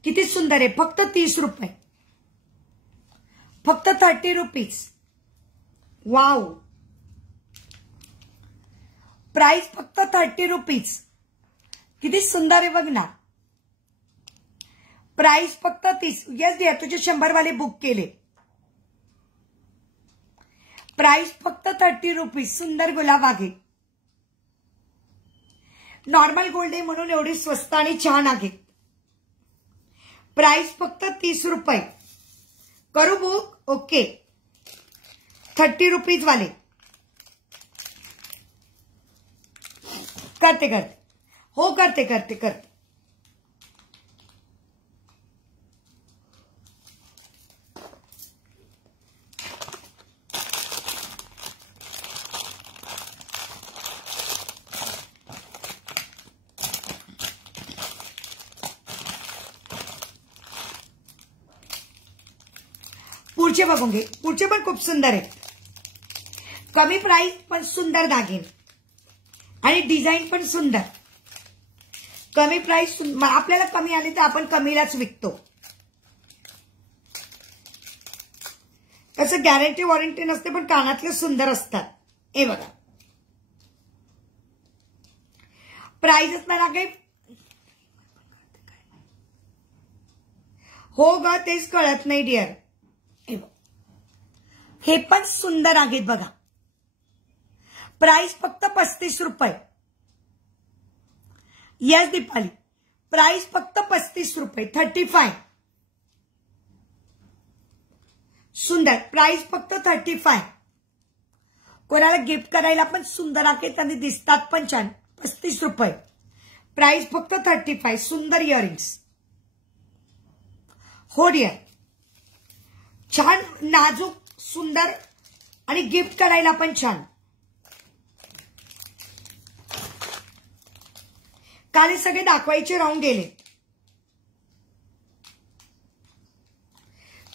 किती सुंदर आहे. फक्त 30 रुपये. फक्त 30 रुपीज. वाव. प्राइस फक्त 30 रुपीज. किती सुंदर आहे बघ ना. प्राइस फक्त 30. येस डिअर, तुझे 100 वाले बुक केले. प्राइस फक्त 30 रुपीज. सुंदर गुलाब आहे. नॉर्मल गोल्ड आहे म्हणून एवढी स्वस्त आणि छान आहे. प्राइस फक्त 30 रुपये. करू बुक? ओके. 30 रुपीज वाले करते करते. हो करते करते करते. पुढचे बघून घे. पुढचे पण खूप सुंदर आहेत. कमी प्राइस पण सुंदर दागिने आणि डिझाईन पण सुंदर. कमी प्राइस, आपल्याला कमी आली तर आपण कमीलाच विकतो. कसं गॅरंटी वॉरंटी नसते, पण कानातले सुंदर असतात. हे बघा. प्राइस मला काही हो ग तेच कळत नाही डिअर. हे पण सुंदर आहेत बघा. प्राइस फक्त 35 रुपये. यस दीपाली, प्राइस फक्त 35 रुपये. 35. सुंदर. प्राइस फक्त 35. कोणाला गिफ्ट करायला पण सुंदर आहेत आणि दिसतात पण छान. 35 रुपये. प्राइस फक्त 35. सुंदर इयरिंग्स. हो डिअर. छान नाजूक सुंदर आणि गिफ्ट करायला पण छान. काल हे सगळे दाखवायचे राहून गेले.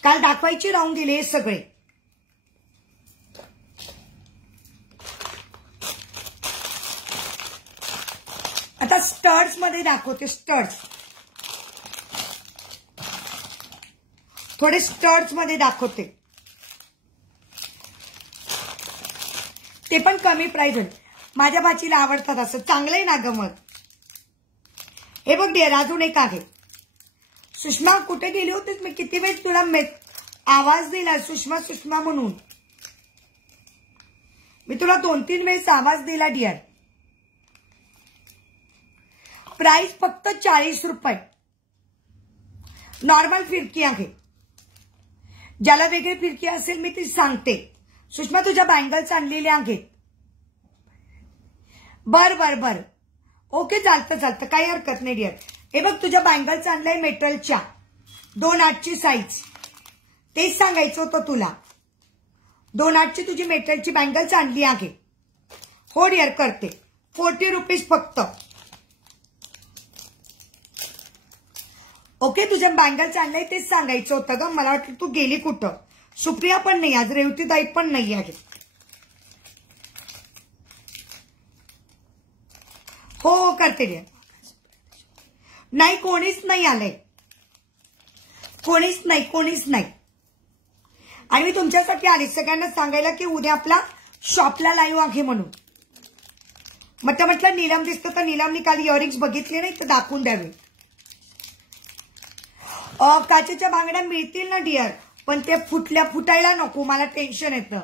काल दाखवायचे राहून गेले हे सगळे. आता स्टड्स मध्ये दाखवते. स्टड्स थोडे स्टड्स मध्ये दाखवते. ते पण कमी प्राइस होईल. माझ्या भाचीला आवडतात असं. चांगलंय ना ग मग. हे बघ डिअर, अजून एक आहे. सुषमा कुठे गेली होतीस? मी किती वेळ तुला आवाज दिला सुषमा सुषमा म्हणून. मी तुला 2-3 वेळेस आवाज दिला डिअर. प्राइस फक्त 40 रुपये. नॉर्मल फिरकी आहे. ज्याला वेगळी फिरकी असेल मी ती सांगते. सुषमा तुझ्या बँगल्स आणलेल्या आहेत. बर ओके, चालतं काही हरकत नाही डिअर. हे बघ तुझ्या बँगल्स आणलंय मेटलच्या 2.8ची साईज. तेच सांगायचं होतं तुला. 2.8ची तुझी मेटलची बँगल्स आणली आहे. हो डिअर करते. 40 रुपीज फक्त. ओके, तुझ्या बँगल्स आणलंय तेच सांगायचं होतं ग. मला वाटलं तू गेली कुठं. सुप्रिया पण नाही आज, रेवतीताई पण नाही आहे. हो करते रे. नाही कोणीच नाही आलंय. कोणीच नाही. आणि मी तुमच्यासाठी आले सगळ्यांना सांगायला की उद्या आपला शॉपला लाईव्ह आहे म्हणून. म्हटलं नीलम दिसतो तर नीलमनी काल इयरिंग्स बघितले नाही तर दाखवून द्यावे. काचेच्या बांगड्या मिळतील ना डिअर, पण ते फुटायला नको. मला टेन्शन येतं.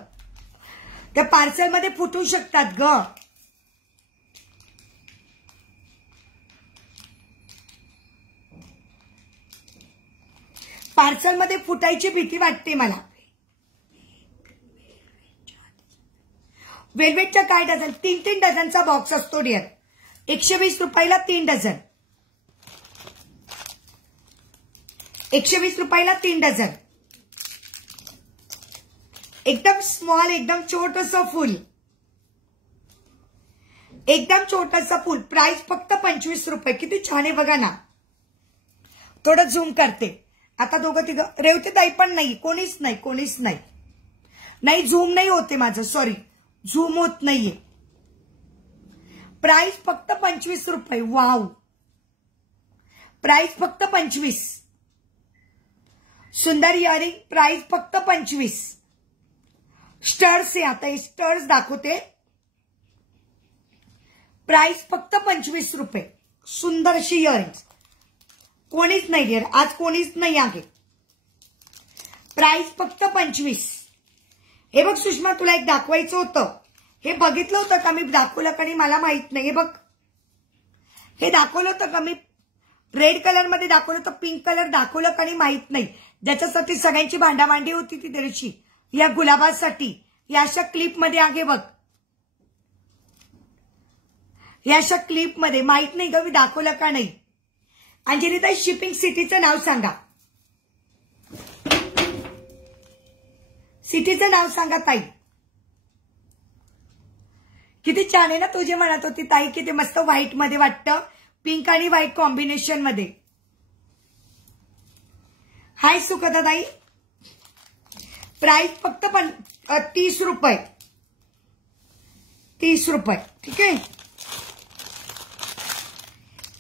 त्या पार्सलमध्ये फुटू शकतात ग. पार्सलमध्ये फुटायची भीती वाटते मला. वेल्वेटच्या काय डझन? 3 डझनचा बॉक्स असतो डिअर. 120 रुपयाला 3 डझन. 120 रुपयाला 3 डझन. एकदम स्मॉल, एकदम छोटंसं फुल. एकदम छोटंसं फुल. प्राइस फक्त 25 रुपये. किती छान आहे बघा ना. थोडं झूम करते. आता दोघं तिघं. रेवतीताई पण नाही. कोणीच नाही. नाही झूम नाही होते माझं. सॉरी, झूम होत नाहीये. प्राइस फक्त 25 रुपये. वाव, प्राइस फक्त 25. सुंदर इयरिंग. प्राइस फक्त 25. स्टर्स आहे. आता हे स्टर्स दाखवते. प्राइस फक्त 25 रुपये. सुंदर अशी इयरिंग. कोणीच नाही डिअर आज, कोणीच नाही आहे. प्राइस फक्त 25. हे बघ सुषमा, तुला एक दाखवायचं होतं. हे बघितलं होतं का मी? दाखवलं का नाही मला माहित नाही. हे बघ, हे दाखवलं होतं का मी? रेड कलर मध्ये दाखवलं होतं, पिंक कलर दाखवलं का नाही माहित नाही. ज्याच्यासाठी सगळ्यांची भांडाभांडी होती ती दिवशी, या गुलाबासाठी. या अशा क्लिप मध्ये आहे बघ. या अशा क्लिप मध्ये. माहित नाही ग मी दाखवलं का नाही. अंजलीताई शिपिंग सिटीचं नाव सांगा. सिटीचं नाव सांगा ताई. किती छान आहे ना. तुझे म्हणत होती ताई किती मस्त व्हाईट मध्ये वाटतं. पिंक आणि व्हाईट कॉम्बिनेशन मध्ये. हाय सुखदा ताई. प्राइस फक्त 30 रुपये. 30 रुपये. ठीक आहे.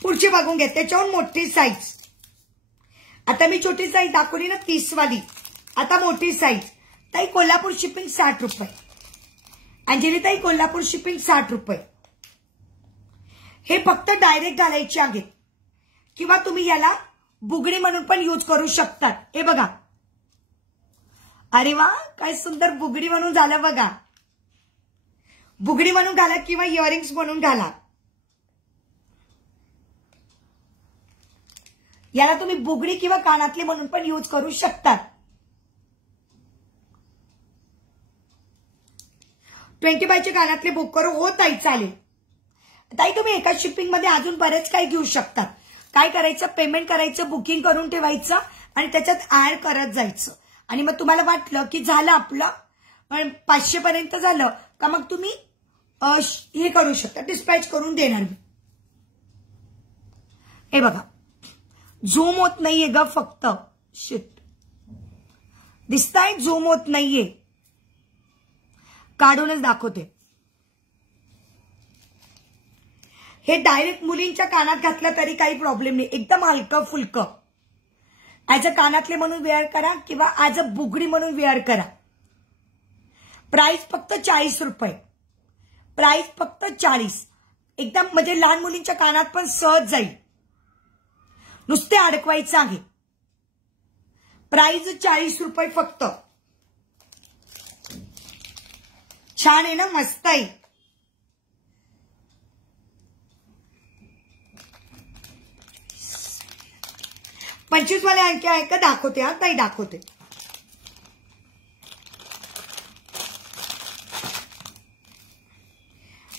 पुढची बघून घ्या. त्याच्याहून मोठी साईज. आता मी छोटी साईज दाखवली ना 30 वाली. आता मोठी साईज. ताई कोल्हापूर शिपिंग 60 रुपये. अंजलीताई कोल्हापूर शिपिंग 60 रुपये. हे फक्त डायरेक्ट घालायचे आहेत. किंवा तुम्ही याला बुगडी म्हणून पण यूज करू शकतात. हे बघा. अरे वा, काय सुंदर बुगडी म्हणून झालं बघा. बुगडी म्हणून घाला किंवा इयरिंग्स म्हणून घाला. याला तुम्ही बुगडी किंवा कानातले म्हणून पण यूज करू शकतात. 25 चे कानातले बुक करू. हो ताई चालेल. ताई तुम्ही एका शिपिंग मध्ये अजून बरेच काही घेऊ शकतात. काय करायचं, पेमेंट करायचं, बुकिंग करून ठेवायचं आणि त्याच्यात ऍड करत जायचं. आणि मग तुम्हाला वाटलं की झालं आपलं 500 पर्यंत झालं का मग तुम्ही हे करू शकता, डिस्पॅच करून देणार मी. हे बघा, झूम होत नाहीये ग. फक्त शिट दिसताय, झूम होत नाहीये. काढूनच दाखवते. हे डायरेक्ट मुलींच्या कानात घातलं तरी काही प्रॉब्लेम नाही. एकदम हलकं फुलकं. ऍज अ कानातले म्हणून वेअर करा किंवा ऍज अ बुगडी म्हणून वेअर करा. प्राइस फक्त 40 रुपये. प्राइस फक्त 40. एकदम म्हणजे लहान मुलींच्या कानात पण सहज जाईल. नुसते अडकवायचं आहे. प्राइस 40 रुपये फक्त. छान आहे ना, मस्त आहे. 25 वाले आणखी आहे का दाखवते. हा ताई दाखवते.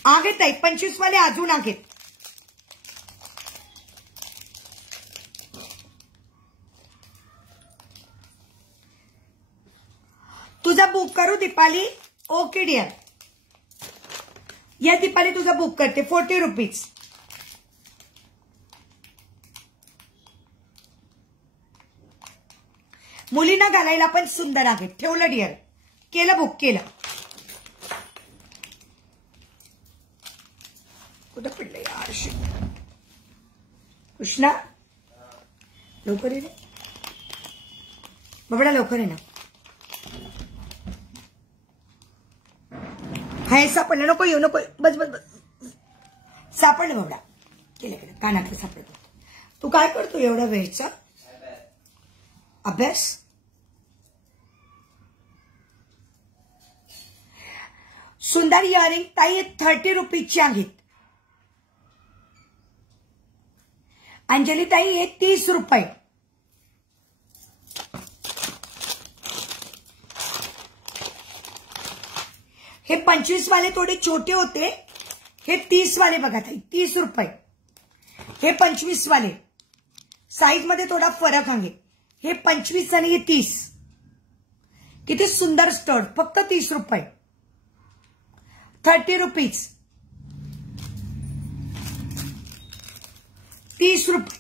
आहेत ताई 25 वाले अजून आहेत. तुझा बुक करू दीपाली. Okay Deere. या दीपाली तुझा बुक करते. 40 रुपीज. मुलींना घालायला पण सुंदर आहे. ठेवलं डियर. केलं बुक केलं. कुठं पडलं यार. कृष्णा लवकर ये रे बाबडा. लवकर आहे ना. हाय सापडलं. नको येऊ नको. बस बस बस. सापडलं बाबडा. केलं केलं. कानातलं सापडलं. तू काय करतो एवढा वेळचा अभ्यास. सुंदर इयरिंग ताई 30 रुपीजची आहेत. अंजली ताई हे 30 रुपये. हे 25 वाले थोडे छोटे होते. हे 30 वाले बघा ताई 30 रुपये. हे 25 वाले साईज मध्ये थोडा फरक आहे. हे 25 आणि हे 30. किती सुंदर स्टड. फक्त 30 रुपये. 30 रुपीज. 30 रुपये.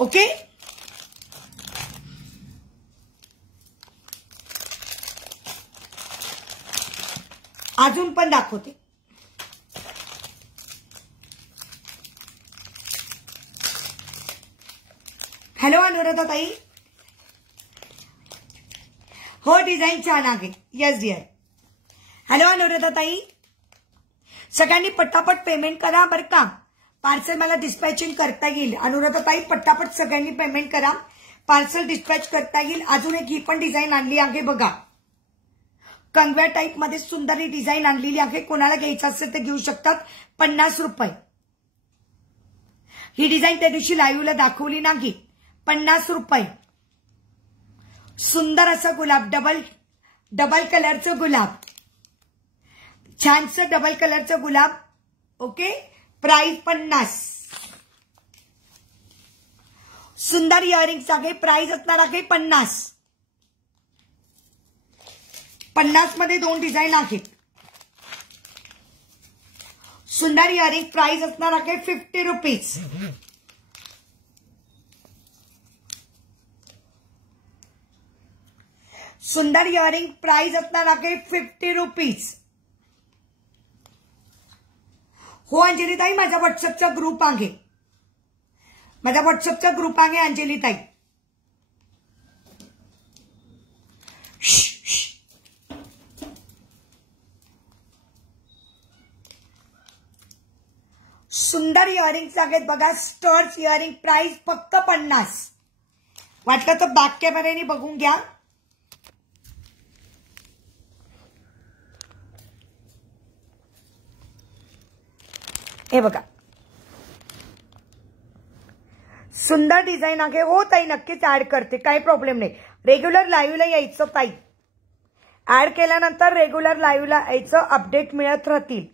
ओके. अजून पण दाखवते. हॅलो अनुराधा ताई. हो डिझाईन छान आहे. Yes dear. हॅलो अनुराधा ताई. सगळ्यांनी पटापट पेमेंट करा बरं का. पार्सल मला डिस्पॅचिंग करता येईल. अनुराधा ताई पटापट सगळ्यांनी पेमेंट करा. पार्सल डिस्पॅच करता येईल. अजून एक ही पण डिझाईन आणली आहे बघा. कंगव्या टाईप मध्ये सुंदर ही डिझाईन आणलेली आहे. कोणाला घ्यायचं असेल तर घेऊ शकतात. 50 रुपये. ही डिझाईन त्या दिवशी लाईव्हला दाखवली नाही. 50 रुपये. सुंदर असं गुलाब. डबल कलरचं गुलाब. छानसं डबल कलरचं गुलाब. ओके. प्राइस 50. सुंदर इयरिंग्स आहे. प्राइस असणार आहे 50. 50 मध्ये 2 डिझाईन आहेत. सुंदर इयरिंग प्राइस असणार आहे 50 रुपीज. सुंदर इयरिंग प्राइस असणार आहे 50 रुपीज. हो अंजलीताई माझा व्हॉट्सअपचा ग्रुप आहे. माझा व्हॉट्सअपचा ग्रुप आहे अंजलीताई. सुंदर इयरिंग्स आहेत बघा. स्टड्स इयरिंग प्राइस फक्त 50. वाटलं तर बॅक कॅमेऱ्याने बघून घ्या. हे बघा सुंदर डिझाईन आहे. हो ताई नक्कीच ऍड करते. काही प्रॉब्लेम नाही. रेग्युलर लाईव्हला यायचं ताई. ऍड केल्यानंतर रेग्युलर लाईव्हला यायचं. अपडेट मिळत राहतील.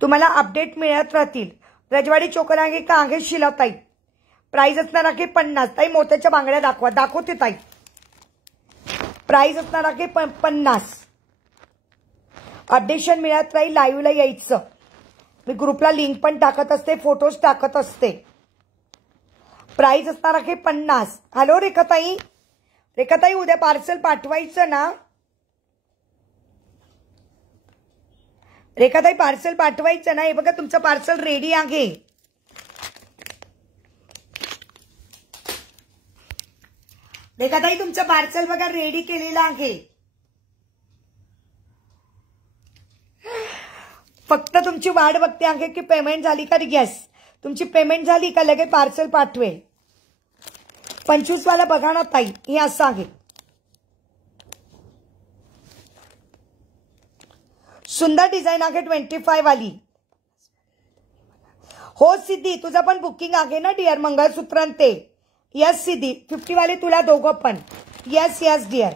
तुम्हाला अपडेट मिळत राहतील. रजवाडी चोकर आहे का आहे शिला ताई. प्राइस असणार आहे 50. ताई मोत्याच्या बांगड्या दाखवा. दाखवते ताई. प्राइस असणार आहे 50. अपडेशन मिळत राहील. लाईव्हला यायचं. मी ग्रुपला लिंक पण टाकत असते. फोटोज टाकत असते. प्राइस असणार आहे 50. हॅलो रेखाताई. रेखाताई उद्या पार्सल पाठवायचं ना. रेखाताई पार्सल पाठवायचं ना. हे बघा तुमचं पार्सल रेडी आहे. रेखाताई तुमचं पार्सल बघा रेडी केलेलं आहे. फक्त तुमची वाट बघते आहे की पेमेंट झाली का. गॅस तुमची पेमेंट झाली का लगेच पार्सल पाठवेल. 25 वाला बघा ना ताई. हे असं आहे. सुंदर डिझाईन आहे 25 वाली. हो सिद्धी, तुझं पण बुकिंग आहे ना डिअर मंगळसूत्र ते. यस सिद्धी, 50 वाले तुला दोघं पण. Yes yes dear.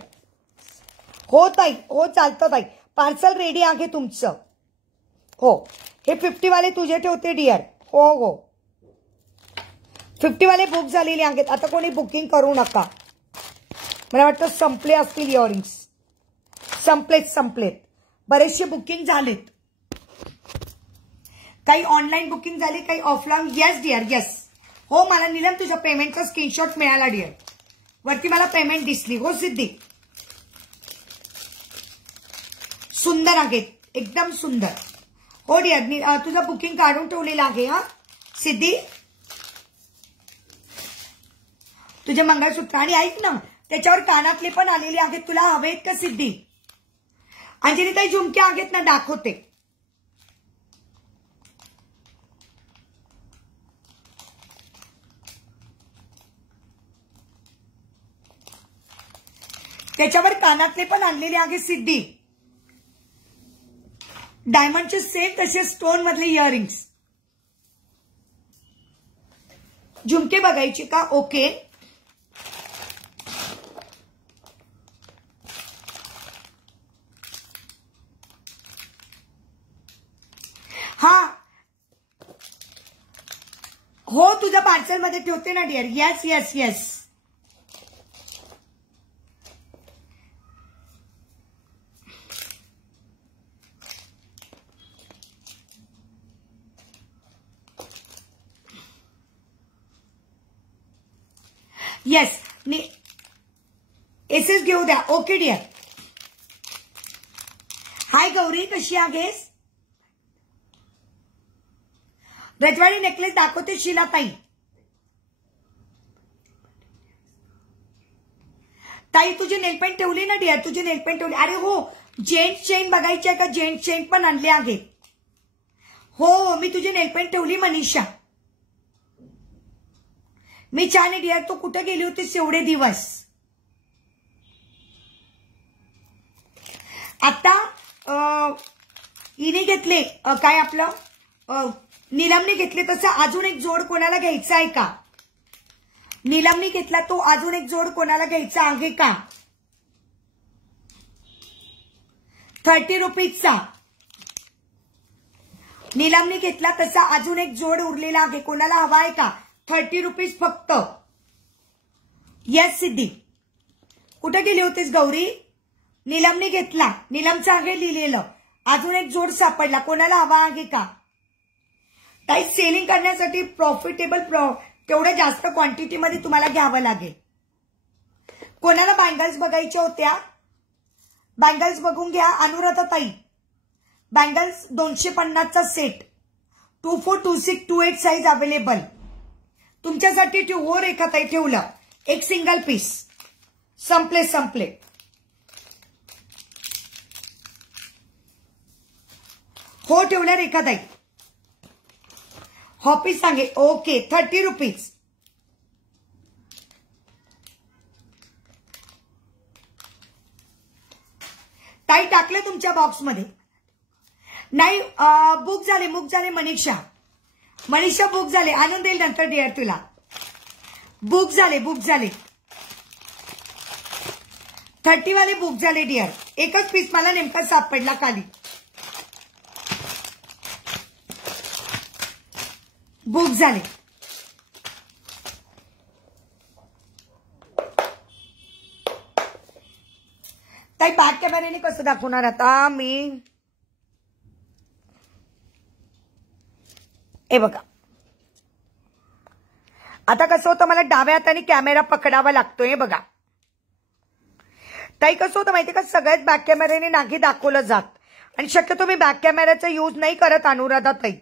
हो ताई, हो चालतं ताई. पार्सल रेडी आहे तुमचं. हो, हे 50 वाले तुझे ठेवते डिअर. हो हो, 50 वाले बुक झालेले आहेत. आता कोणी बुकिंग करू नका. मला वाटतं संपले असतील इयरिंग्स. संपलेत. बरेचसे बुकिंग झालेत. काही ऑनलाईन बुकिंग झाली, काही ऑफलाईन. Yes dear yes. हो मला नीलम तुझ्या पेमेंटचा स्क्रीनशॉट मिळाला डिअर. वरती मला पेमेंट दिसली. हो सिद्धी, सुंदर आहेत, एकदम सुंदर. हो डिअर, तुझं बुकिंग काढून ठेवलेलं आहे. हा सिद्धी, तुझे मंगळसूत्र. आणि ऐक ना, त्याच्यावर कानातले पण आलेले आहेत. तुला हवेत का सिद्धी? अंजली काही झुमके आहेत ना, दाखवते. त्याच्यावर कानातले पण आणलेले आहेत सिद्धी. डायमंडचे सेम तसे स्टोन मधले इयरिंग्स. झुमके बघायचे का? ओके. हा हो, तुझं पार्सल मध्ये ठेवते ना dear. Yes yes yes. Yes, एसएस घेऊ द्या. Okay dear. हाय गौरी, कशी आहेस? रजवाडी नेकलेस दाखवते शिलाताई. ताई तुझी नेलपेंट ठेवली ना डिअर, तुझी नेलपेंट ठेवली. अरे हो, जेंट्स चेन बघायची आहे का? जेंट्स चेन पण आणले आहे. हो, मी तुझी नेलपेंट ठेवली मनीषा. मी छान आहे डिअर. तू कुठे गेली होतीस एवढे दिवस? आता हिने घेतले काय आपलं नीलमने घेतले तसं अजून एक जोड कोणाला घ्यायचा आहे का? नीलमने घेतला तो अजून एक जोड कोणाला घ्यायचा आहे का? 30 रुपीजचा. नीलमने घेतला तसा अजून एक जोड उरलेला आहे. कोणाला हवा आहे का? 30 रुपीज फक्त. येस सिद्धी. कुठे गेली होतीस गौरी? नीलमने घेतला. नीलमचं आहे लिहिलेलं. अजून एक जोड सापडला. कोणाला हवा आहे का? काही सेलिंग करण्यासाठी प्रॉफिटेबल तेवढ्या जास्त क्वांटिटीमध्ये तुम्हाला घ्यावं लागेल. कोणाला बँगल्स बघायच्या होत्या? बँगल्स बघून घ्या. अनुराधा ताई, बँगल्स 250चा सेट. 24, 26, 28 size available. तुमच्यासाठी हो रेखाताई ठेवलं. एक सिंगल पीस. संपले. हो ठेवल्या रेखाताई. हॉपीस सांगे. Okay, 30 rupees. ताई टाकले तुमच्या बॉक्समध्ये. नाही बुक झाले मनीषा बुक झाले. आणून देईल नंतर डिअर तुला. बुक झाले 30 वाले बुक झाले डिअर. एकच पीस मला नेमका सापडला खाली. बुक झाले. ताई बॅक कॅमेऱ्याने कसं दाखवणार आता मी? हे बघा, आता कसं होतं, मला डाव्या हाताने कॅमेरा पकडावा लागतोय. बघा ताई कसं होतं माहितीये का, सगळ्यात बॅक कॅमेऱ्याने नाही दाखवलं जात. आणि शक्यतो मी बॅक कॅमेऱ्याचा यूज नाही करत अनुराधा ताई,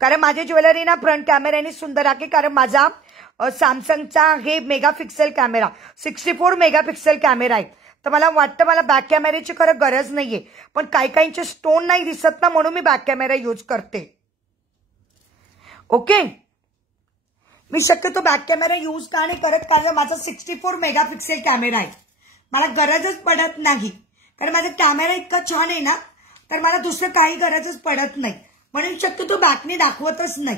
कारण माझी ज्वेलरी ना फ्रंट कॅमेऱ्याने सुंदर आहे. कारण माझा सॅमसंगचा हे मेगापिक्सेल कॅमेरा 64 मेगापिक्सेल कॅमेरा आहे. तर मला वाटतं मला बॅक कॅमेऱ्याची खरं गरज नाहीये, पण काही स्टोन नाही दिसत ना, म्हणून मी बॅक कॅमेरा यूज करते. ओके, मी शक्यतो बॅक कॅमेरा यूज का नाही करत, कारण माझा 64 मेगापिक्सेल कॅमेरा आहे. मला गरजच पडत नाही, कारण माझा कॅमेरा इतका छान आहे ना, तर मला दुसरं काही गरजच पडत नाही. म्हणून शक्यतो बॅकने दाखवतच नाही.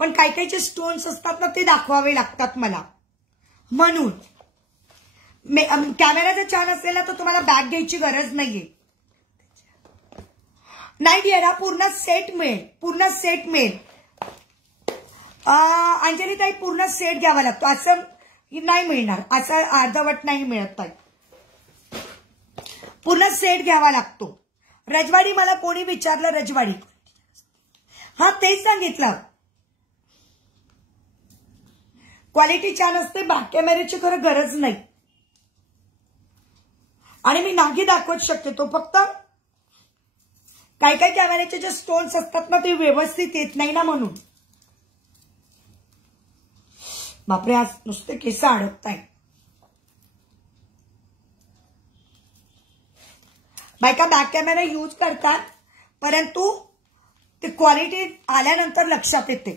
पण काही काही जे स्टोन्स असतात ना ते दाखवावे लागतात मला, म्हणून कॅमेरा जर छान असेल ना तर तुम्हाला बॅग घ्यायची गरज नाहीये. नाही डिअर, हा पूर्ण सेट मिळेल, पूर्ण सेट मिळेल. अंजली ताई पूर्ण सेट घ्यावा लागतो, असं नाही मिळणार, असं अर्धवट नाही मिळत ताई, पूर्ण सेट घ्यावा लागतो. रजवाडी मला कोणी विचारलं, रजवाडी, हा तेच सांगितलं, क्वालिटी छान असते, बॅक कॅमेऱ्याची खरं गरज नाही. आणि मी नाही दाखवत शक्यतो, फक्त काही काही कॅमेऱ्याचे जे स्टोन्स असतात ना ते व्यवस्थित येत नाही ना, म्हणून. बापरे, आज नुसते केस अडकताय. बायका बॅक कॅमेरा यूज करतात, परंतु ते क्वालिटी आल्यानंतर लक्षात येते.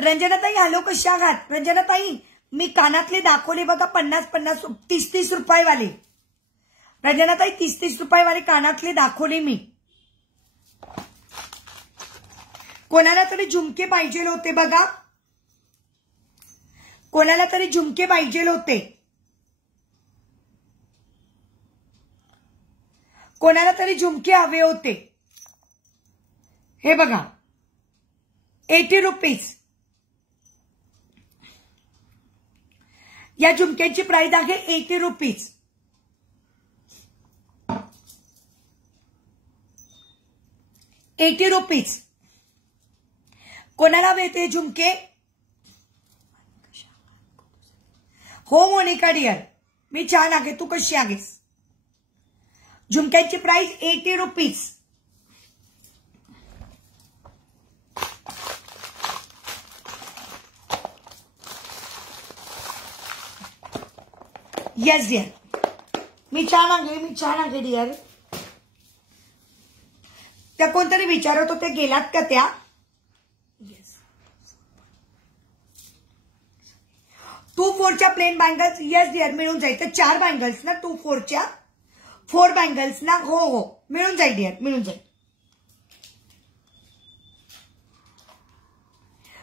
रंजनाताई हॅलो, कशा आहात? रंजनाताई मी कानातले दाखवले बघा, 50-50 30-30 रुपये वाले. रंजनाताई 30-30 रुपये वाले कानातले दाखवले मी. कोणाला तरी झुमके पाहिजे होते बघा, कोणाला तरी झुमके पाहिजे होते, कोणाला तरी झुमके हवे होते. हे बघा 80 रुपीज. या झुमक्यांची प्राइस आहे 80 रुपीज. ₹80. कोणाला हवे ते झुमके? हो मोनिका डिअर, मी छान आहे, तू कशी आहेस? झुमक्यांची प्राइस 80 रुपीज. येस डिअर, मी छान आहे, मी छान आहे डिअर. त्या कोणतरी विचारत होते, गेलात का त्या? येस. 2-4च्या प्लेन बँगल्स, येस डिअर मिळून जाईल. तर 4 बँगल्स ना 2-4च्या, 4 बँगल्स ना, हो हो मिळून जाईल डिअर, मिळून जाईल.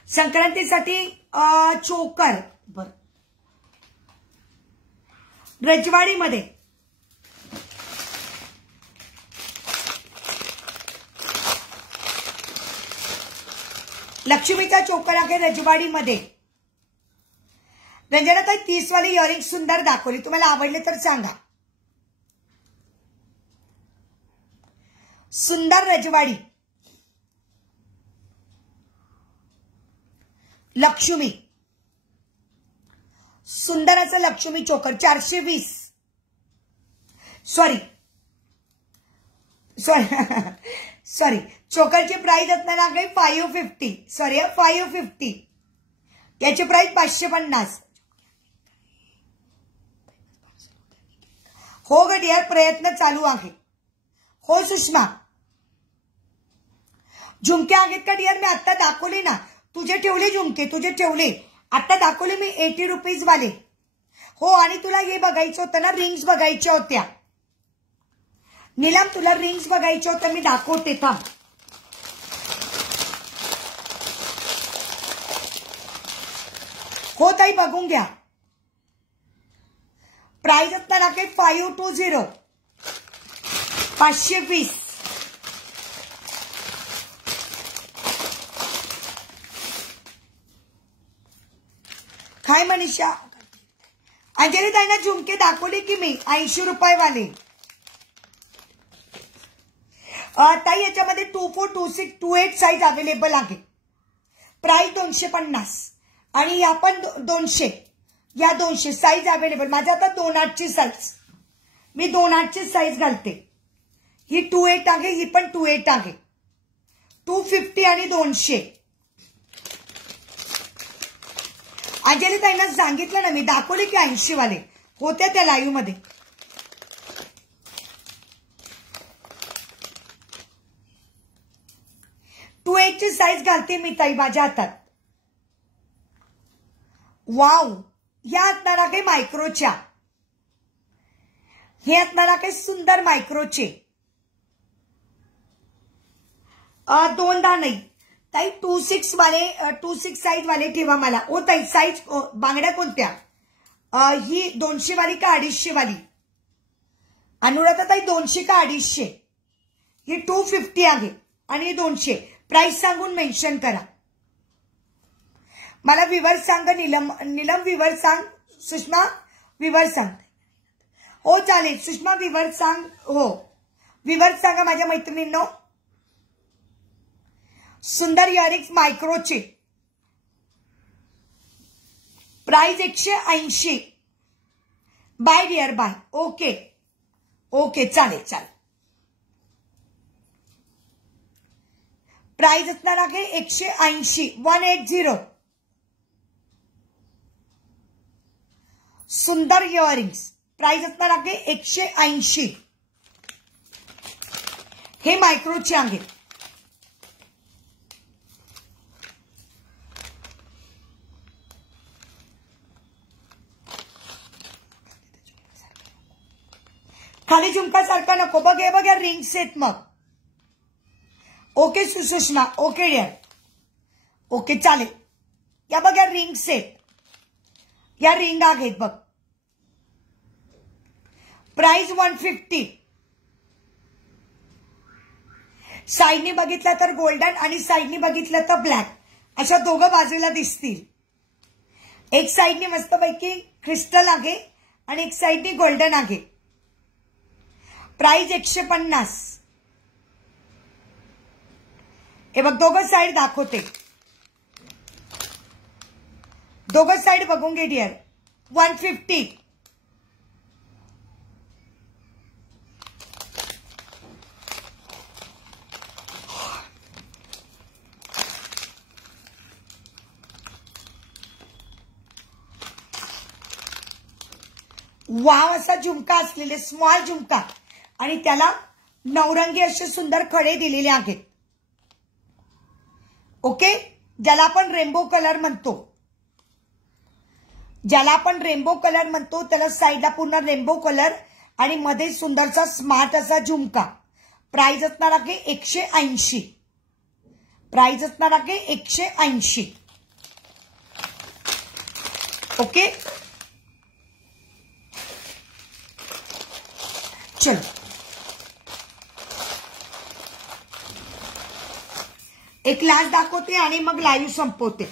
संक्रांतीसाठी चोकर, बर, रजवाडीमध्ये लक्ष्मीचा चोकर आहे रजवाडीमध्ये. रंजनाताई 30 वाली इयरिंग सुंदर दाखवली, तुम्हाला आवडले तर सांगा. सुंदर रजवाडी लक्ष्मी, सुंदर असं लक्ष्मी चोकर 420. सॉरी चोकरची प्राइस असणार आहे 550. सॉरी 550. याची प्राइस 550. हो ग डिअर, प्रयत्न चालू आहे. हो सुषमा, झुमके आहेत का डिअर? मी आता दाखवले ना, तुझे ठेवले झुमके, तुझे ठेवले, आता दाखवले मी 80 रुपीज वाले. हो, आणि तुला हे बघायचं होतं ना, रिंग्स बघायच्या होत्या नीलम, तुला रिंग्स बघायच्या होत्या, मी दाखवते थांब. हो ताई, बघून घ्या. प्राइस असणार आहे 520, 520. काय मनीषा? अंजली ताईंना झुमके दाखवले की मी 80 रुपये वाले. ताई याच्यामध्ये 24, 26, 28 साईज अवेलेबल आहे. प्राइस 250 आणि या पण 200. या 200 साईज अवेलेबल. माझ्या आता 28ची साईज, मी 28ची साईज घालते. ही 28 आहे, ही पण 28 आहे. 250 आणि 200. अंजली ताईंना सांगितलं ना मी, दाखवले की 80 वाले होते त्या लाईव्ह मध्ये. ची साईज घालते मी ताई माझ्या हातात. वाव, या असणार आहे मायक्रोच्या. हे असणार काही सुंदर मायक्रोचे दोनदा नाही ताई 26 वाले 26 साईज वाले ठेवा मला. ओ ताई साईज बांगड्या कोणत्या? ही 200 वाली का 250 वाली? अनुराधा ताई 200 का 250? ही 250 आहे आणि 200. प्राइस सांगून मेन्शन करा. मला विवर सांग. नीलम विवर सांग. सुषमा विवर सांग. हो चालेल. सुषमा विवर सांग. हो विवर सांगा माझ्या मैत्रिणींनो. सुंदर इयरिंग्स मायक्रोचे price 180. Bye dear bye. Okay okay चालेल चालेल. प्राइस असणार आहे 180. 180. सुंदर इयरिंग्स प्राइस असणार आहे 180. हे मायक्रोचे आहे. खाली झुमका सारखा नको. बघ हे बघ या रिंग्स आहेत मग. Okay Sushma. Okay dear. Okay चालेल. या बघ या रिंग्स आहेत. या रिंग आहेत बघ. प्राइस 150. साईडनी बघितलं तर गोल्डन आणि साईडनी बघितलं तर ब्लॅक अशा दोघं बाजूला दिसतील. एक साईडनी मस्तपैकी क्रिस्टल आहे आणि एक साईडनी गोल्डन आहे. प्राइस 150. हे बघ दोघं साईड दाखवते. दोघं साईड बघून घे डिअर. 150. वाव असा झुमका असलेले स्मॉल झुमका आणि त्याला नवरंगी असे सुंदर खडे दिलेले आहेत. ओके ज्याला आपण रेनबो कलर म्हणतो. ज्याला आपण रेनबो कलर म्हणतो त्याला साईडला पूर्ण रेनबो कलर आणि मध्ये सुंदरसा स्मार्ट असा झुमका. प्राइस असणार आहे 180. प्राइस असणार आहे 180. ओके चलो. एक लास्ट दाखवते आणि मग लाईव्ह संपवते.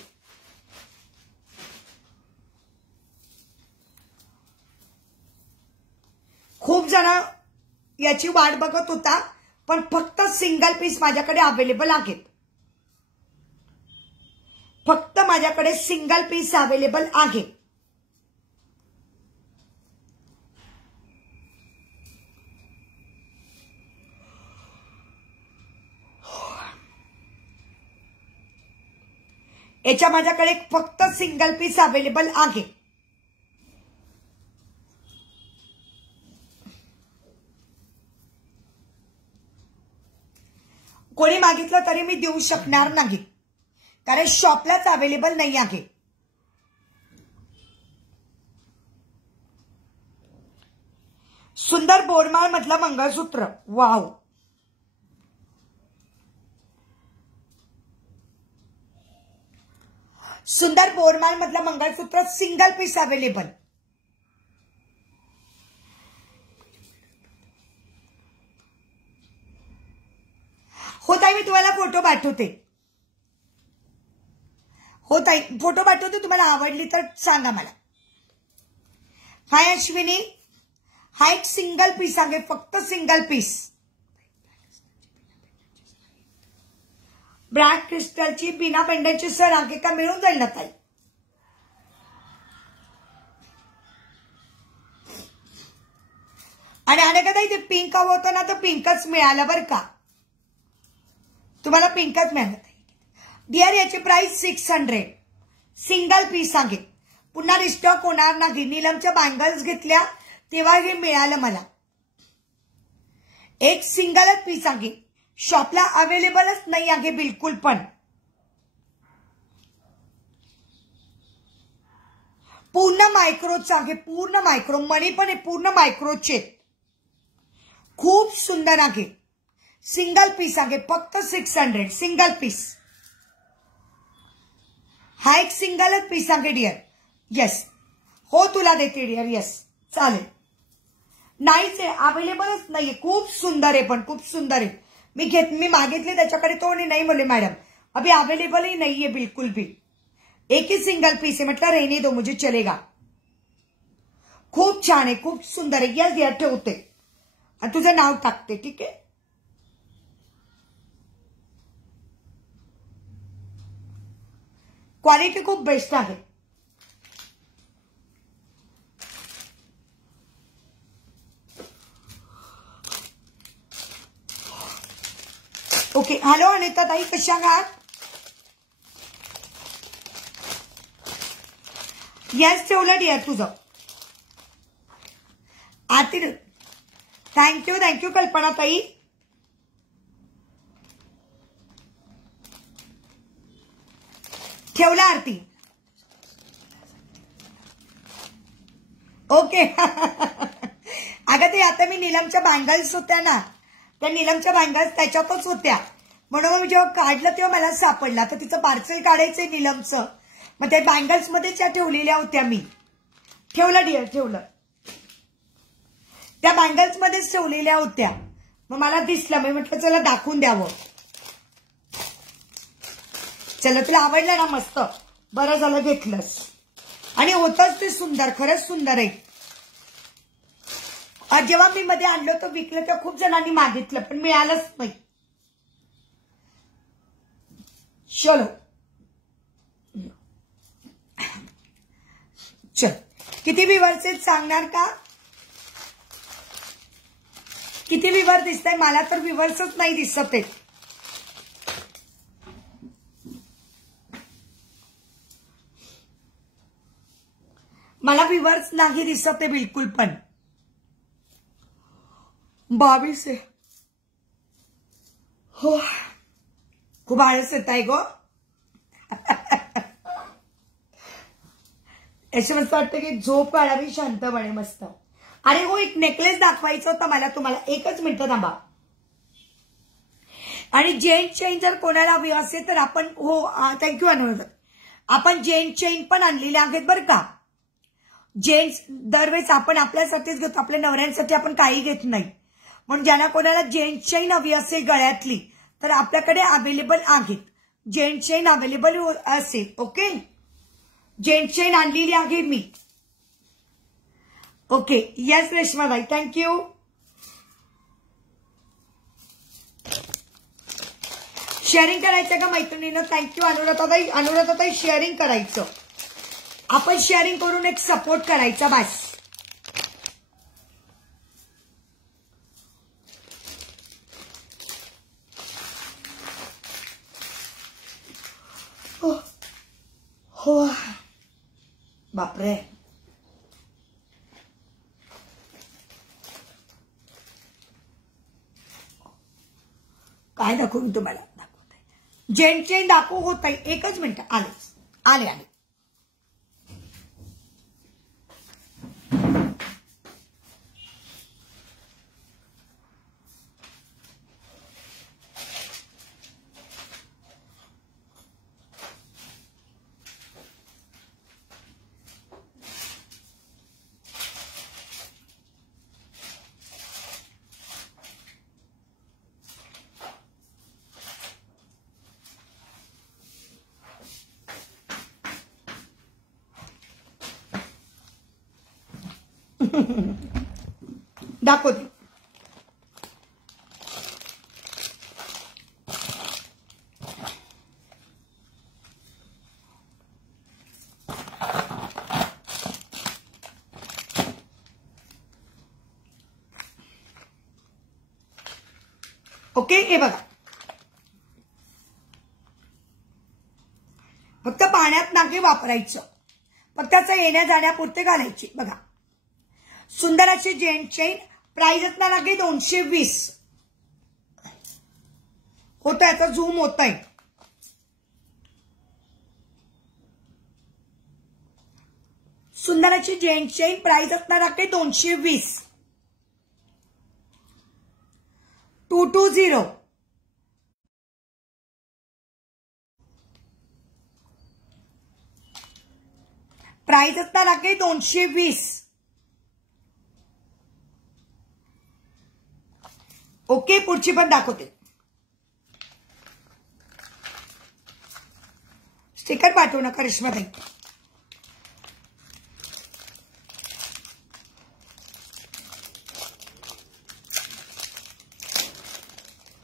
खूप जण याची वाट बघत होता पण फक्त सिंगल पीस माझ्याकडे अवेलेबल आहेत. फक्त माझ्याकडे सिंगल पीस अवेलेबल आहे. याच्या माझ्याकडे फक्त सिंगल पीस अवेलेबल आहे. कोणी मागितलं तरी मी देऊ शकणार नाही कारण शॉपलाच अवेलेबल नाही आहे. सुंदर बोरमाळ मधलं मंगळसूत्र. वाव सुंदर बोरमाल मधलं मंगळसूत्र सिंगल पीस अवेलेबल. हो ताई मी तुम्हाला फोटो पाठवते. हो ताई फोटो पाठवते. तुम्हाला आवडली तर सांगा मला. हाय अश्विनी. हा एक सिंगल पीस आहे. फक्त सिंगल पीस. ब्लॅक क्रिस्टलची बिना पेंडंटची सर आहे का? मिळून जाईल ना ताई. आणि अनेक ताई ते पिंक हवं होतं ना तर पिंकच मिळालं बरं का. तुम्हाला पिंकच मिळालं ताई. डिअर याची प्राइस 600. सिंगल पीस आहे. पुन्हा रिस्टॉक होणार नाही. नीलमच्या बँगल्स घेतल्या तेव्हा हे मिळालं मला. एक सिंगलच पीस आहे. शॉपला अवेलेबलच नाही आहे बिलकुल पण. पूर्ण मायक्रोच आहे. पूर्ण मायक्रो. मणी पण हे पूर्ण मायक्रोचे. खूप सुंदर आहे. सिंगल पीस आहे, फक्त 600 सिंगल पीस. हा एक सिंगलच पीस आहे डिअर. येस, हो तुला देते डिअर. येस चालेल. नाहीच आहे, अवेलेबलच नाहीये. खूप सुंदर आहे, पण खूप सुंदर आहे. मी मागितले त्याच्याकडे तो नाही बोले मॅडम अभी अवेलेबल ही नहीं है बिल्कुल भी. एक ही सिंगल पीस है. म्हटलं रहने दो मुझे चलेगा. खूप छान आहे, खूप सुंदर आहे. यस डिअर ठेवते आणि तुझं नाव टाकते. ठीक आहे. क्वालिटी खूप बेस्ट आहे. ओके. हॅलो अनिता ताई, कशा आहात? येस ठेवलं डिअर तुझं. आरती थँक्यू कल्पना ताई. ठेवला आरती. ओके. अगं ते आता मी नीलमच्या बँगल्स होत्या ना, त्या नीलमच्या बँगल्स त्याच्यातच होत्या. म्हणून मी जेव्हा काढलं तेव्हा मला सापडला. तर तिचं पार्सल काढायचंय नीलमचं. मग त्या बँगल्स मध्ये त्या ठेवलेल्या होत्या मी. ठेवलं डिअर ठेवलं. त्या बँगल्स मध्येच ठेवलेल्या होत्या. मग मला दिसलं, मी म्हटलं चला दाखवून द्यावं. चला तुला आवडलं ना? मस्त, बरं झालं घेतलंस. आणि होतच ते सुंदर, खरंच सुंदर आहे. जेव्हा मी मध्ये आणलं तर विकलं तर खूप जणांनी मागितलं पण मिळालंच नाही. चलो चल, किती व्ह्यूअर्स सांगणार का? किती व्ह्यूअर दिसतंय? मला तर व्ह्यूअर्सच नाही दिसत आहेत. मला व्ह्यूअर्स नाही दिसत आहे बिलकुल पण. 22 आहे. हो, खूप आळस येत आहे गो. याच्या मस्त वाटतं की झोप काढावी शांतपणे मस्त. अरे हो, एक नेकलेस दाखवायचं होतं मला तुम्हाला. एकच मिनिट थांबा. आणि जेंट चेन जर कोणाला हवी असेल तर आपण, हो थँक्यू अनुराध, आपण जेंट चेन पण आणलेले आहेत बरं का. जेंट्स दरवेळेस आपण आपल्यासाठीच घेतो, आपल्या नवऱ्यांसाठी आपण काही घेत नाही. म्हणून ज्यांना कोणाला जेंट चेन हवी असेल गळ्यातली तर आपल्याकडे अवेलेबल आहेत. जेंट चेन अवेलेबल असेल. ओके, जेंट चेन आणलेली आहे मी. ओके. येस रेश्माबाई, थँक्यू. शेअरिंग करायचं का मैत्रिणीनं? थँक्यू अनुराधाताई. अनुराधाताई शेअरिंग करायचं. आपण शेअरिंग करून एक सपोर्ट करायचा बस. हो बापरे. काय दाखवू मी तुम्हाला? दाखवते जेंट चेन दाखवू. होत आहे, एकच मिनिट. आले. दाखवते. ओके, हे बघा. फक्त पाण्यात नाके वापरायचं. फक्त त्याचं येण्या जाण्यापुरते घालायची. बघा, सुंदर अशी जेंट चेन. प्राइस असणार आहे 220. होतं, याचा झूम होत आहे. सुंदर अशी जेंट चेन. प्राइस असणार आहे 220. 220. प्राइस असणार आहे 220. ओके, पुढची पण दाखवते. स्टिकर पाठवू नका करिश्माताई.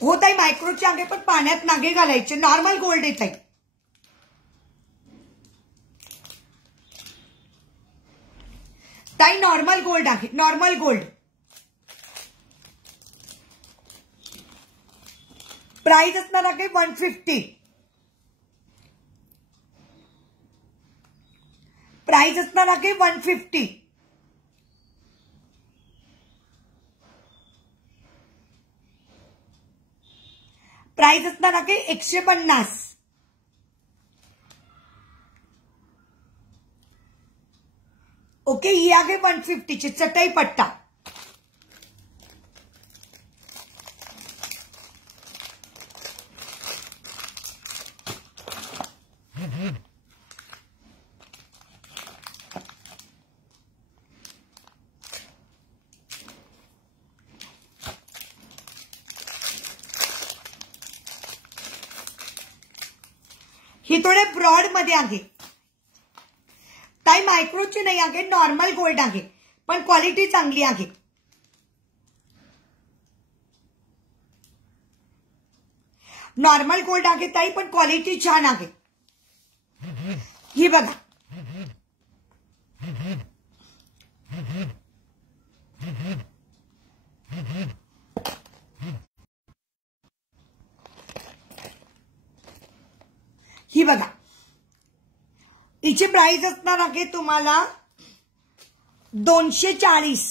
हो ताई, मायक्रोचे आहे पण पाण्यात नागे घालायचे. नॉर्मल गोल्ड आहे ताई. ताई नॉर्मल गोल्ड आहे, नॉर्मल गोल्ड. प्राइस असणार आहे 150. प्राइस असणार आहे 150. प्राइस असणार आहे 150. ओके, ही आहे 150 ची चटई पट्टा. ही थोडे ब्रॉड मध्ये आहे ताई. मायक्रोची नाही आहे, नॉर्मल गोल्ड आहे पण क्वालिटी चांगली आहे. नॉर्मल गोल्ड आहे ताई पण क्वालिटी छान आहे. ही बघा. ही बघा. हिची प्राइस असणार आहे तुम्हाला 240.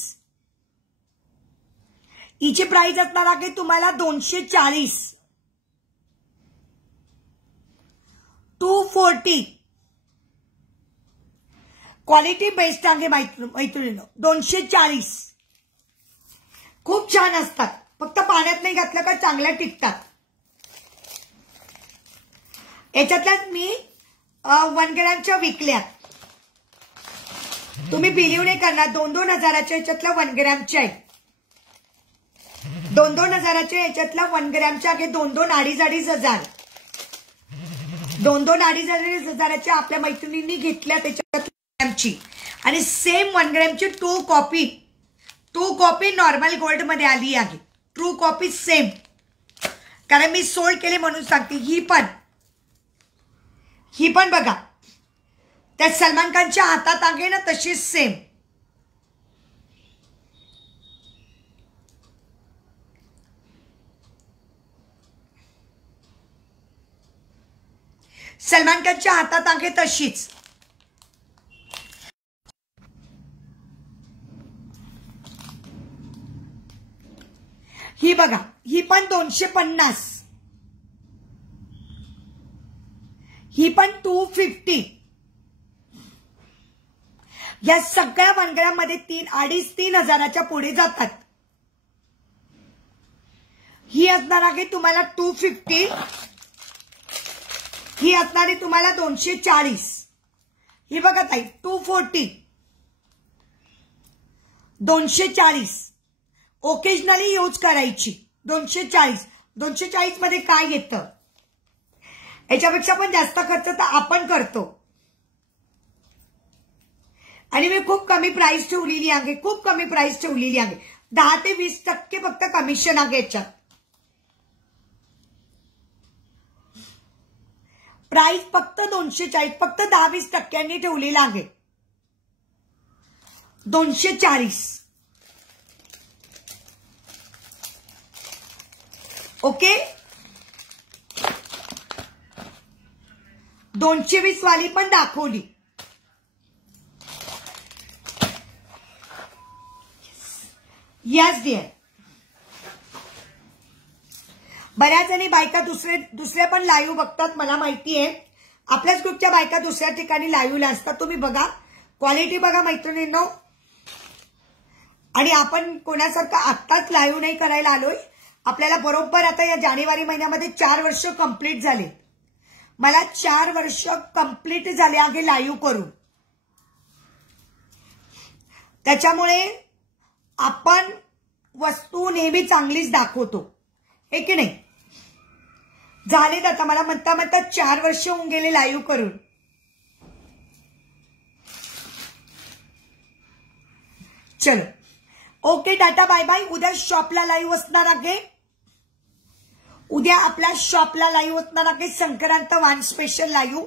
हिची प्राइस असणार आहे तुम्हाला 240. 240. क्वालिटी बेस्ट आहे मैत्रिणींनो. 240 खूप छान असतात. फक्त पाण्यात नाही घातलं का चांगल्या टिकतात. याच्यातल्याच मी 1 ग्रॅमच्या विकल्या. तुम्ही बिलीव नाही करणार. 2-2 हजाराच्या याच्यातल्या 1 ग्रॅमच्या आहेत. 2-2 हजाराच्या याच्यातल्या 1 ग्रॅमच्या आहे. 2-2 अडीच हजार. 2-2 अडीच हजाराच्या आपल्या मैत्रिणींनी घेतल्या त्याच्यात ग्रॅमची. आणि सेम 1 ग्रॅमची 2 कॉपी नॉर्मल गोल्ड मध्ये आली आहे. True copy same. कारण मी सोल्ड केले म्हणून सांगते. ही पण बघा. त्या सलमान खानच्या हातात आहे ना तशीच सेम. सलमान खानच्या हातात आहे तशीच. ही बघा. ही पण 250. ही पण 250. या सगळ्या 1 ग्रॅम मध्ये 2.5-3 हजाराच्या पुढे जातात. ही असणार आहे तुम्हाला 250. ही असणार आहे तुम्हाला 240. ही बघा ताई 240. 240 ओकेजनली यूज करायची. 240 मध्ये काय येतं. याच्यापेक्षा पण जास्त खर्च तर आपण करतो. आणि मी खूप कमी प्राइस ठेवलेली आहे. खूप कमी प्राइस ठेवलेली आहे. 10 ते 20% फक्त कमिशन आहे याच्यात. प्राइस फक्त 240. फक्त 10-20% ठेवलेला आहे. 240. ओके. 220 वाली पण दाखवली. Yes dear. बऱ्याच जणी बायका दुसरे पण लाईव्ह बघतात मला माहिती आहे. आपल्याच ग्रुपच्या बायका दुसऱ्या ठिकाणी लाईव्हला असतात. तुम्ही बघा क्वालिटी बघा मैत्रिणींनो. आणि आपण कोणासारखं आत्ताच लाईव्ह नाही करायला आलोय. आपल्याला बरोबर आता या जानेवारी महिन्यामध्ये 4 वर्ष कंप्लीट झाले. मला 4 वर्ष कंप्लीट झाले आहे लाईव्ह करून. त्याच्यामुळे आपण वस्तू नेहमी चांगलीच दाखवतो, हे की नाही. झालेत आता मला म्हणता म्हणता 4 वर्ष होऊन गेले लाईव्ह करून. चलो ओके, टाटा बाय बाय. उद्या शॉपला लाईव्ह असणार आहे. उद्या आपल्या शॉपला लाईव्ह असणार आहे संक्रांत वान स्पेशल लाईव्ह.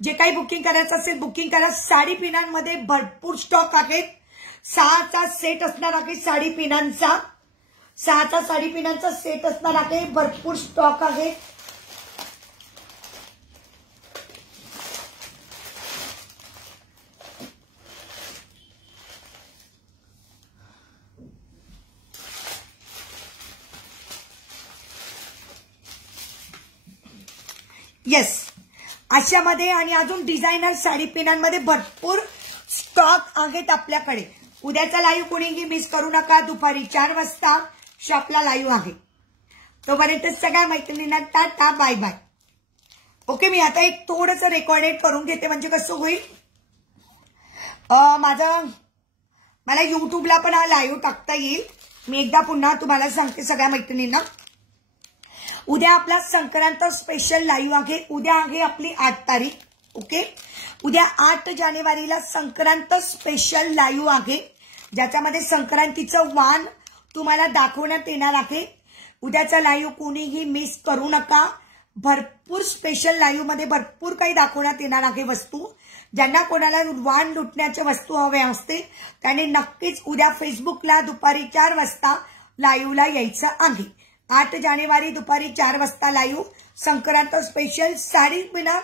जे काही बुकिंग करायचं असेल बुकिंग करा. साडी पिनांमध्ये भरपूर स्टॉक आहेत. 6चा सेट असणार आहे साडी पिनांचा. 6चा साडी पिनांचा सेट असणार आहे. भरपूर स्टॉक आहे. येस, अशामध्ये आणि अजून डिझायनर साडी पिनांमध्ये भरपूर स्टॉक आहेत आपल्याकडे. उद्याचा लाईव्ह कोणीही मिस करू नका. दुपारी 4 वाजता शॉपला लाईव्ह आहे. तोपर्यंत सगळ्या मैत्रिणींना टाटा बाय बाय. ओके, मी आता एक थोडंसं रेकॉर्डेड करून घेते म्हणजे कसं होईल. मला युट्यूबला पण हा लाईव्ह टाकता येईल. मी एकदा पुन्हा तुम्हाला सांगते सगळ्या मैत्रिणींना. उद्या आपला संक्रांत स्पेशल लाईव्ह आहे. उद्या आहे आपली 8 तारीख. ओके, उद्या 8 जानेवारीला संक्रांत स्पेशल लाईव्ह आहे, ज्याच्यामध्ये संक्रांतीचं वाण तुम्हाला दाखवण्यात येणार आहे. उद्याचा लाईव्ह कोणीही मिस करू नका. भरपूर स्पेशल लाईव्ह मध्ये भरपूर काही दाखवण्यात येणार आहे वस्तू. ज्यांना कोणाला वाण लुटण्याच्या वस्तू हव्या असतील त्यांनी नक्कीच उद्या फेसबुकला दुपारी 4 वाजता लाईव्हला यायचं आहे. 8 जानेवारी दुपारी 4 वाजता लाईव्ह संक्रांत स्पेशल साडी पिना.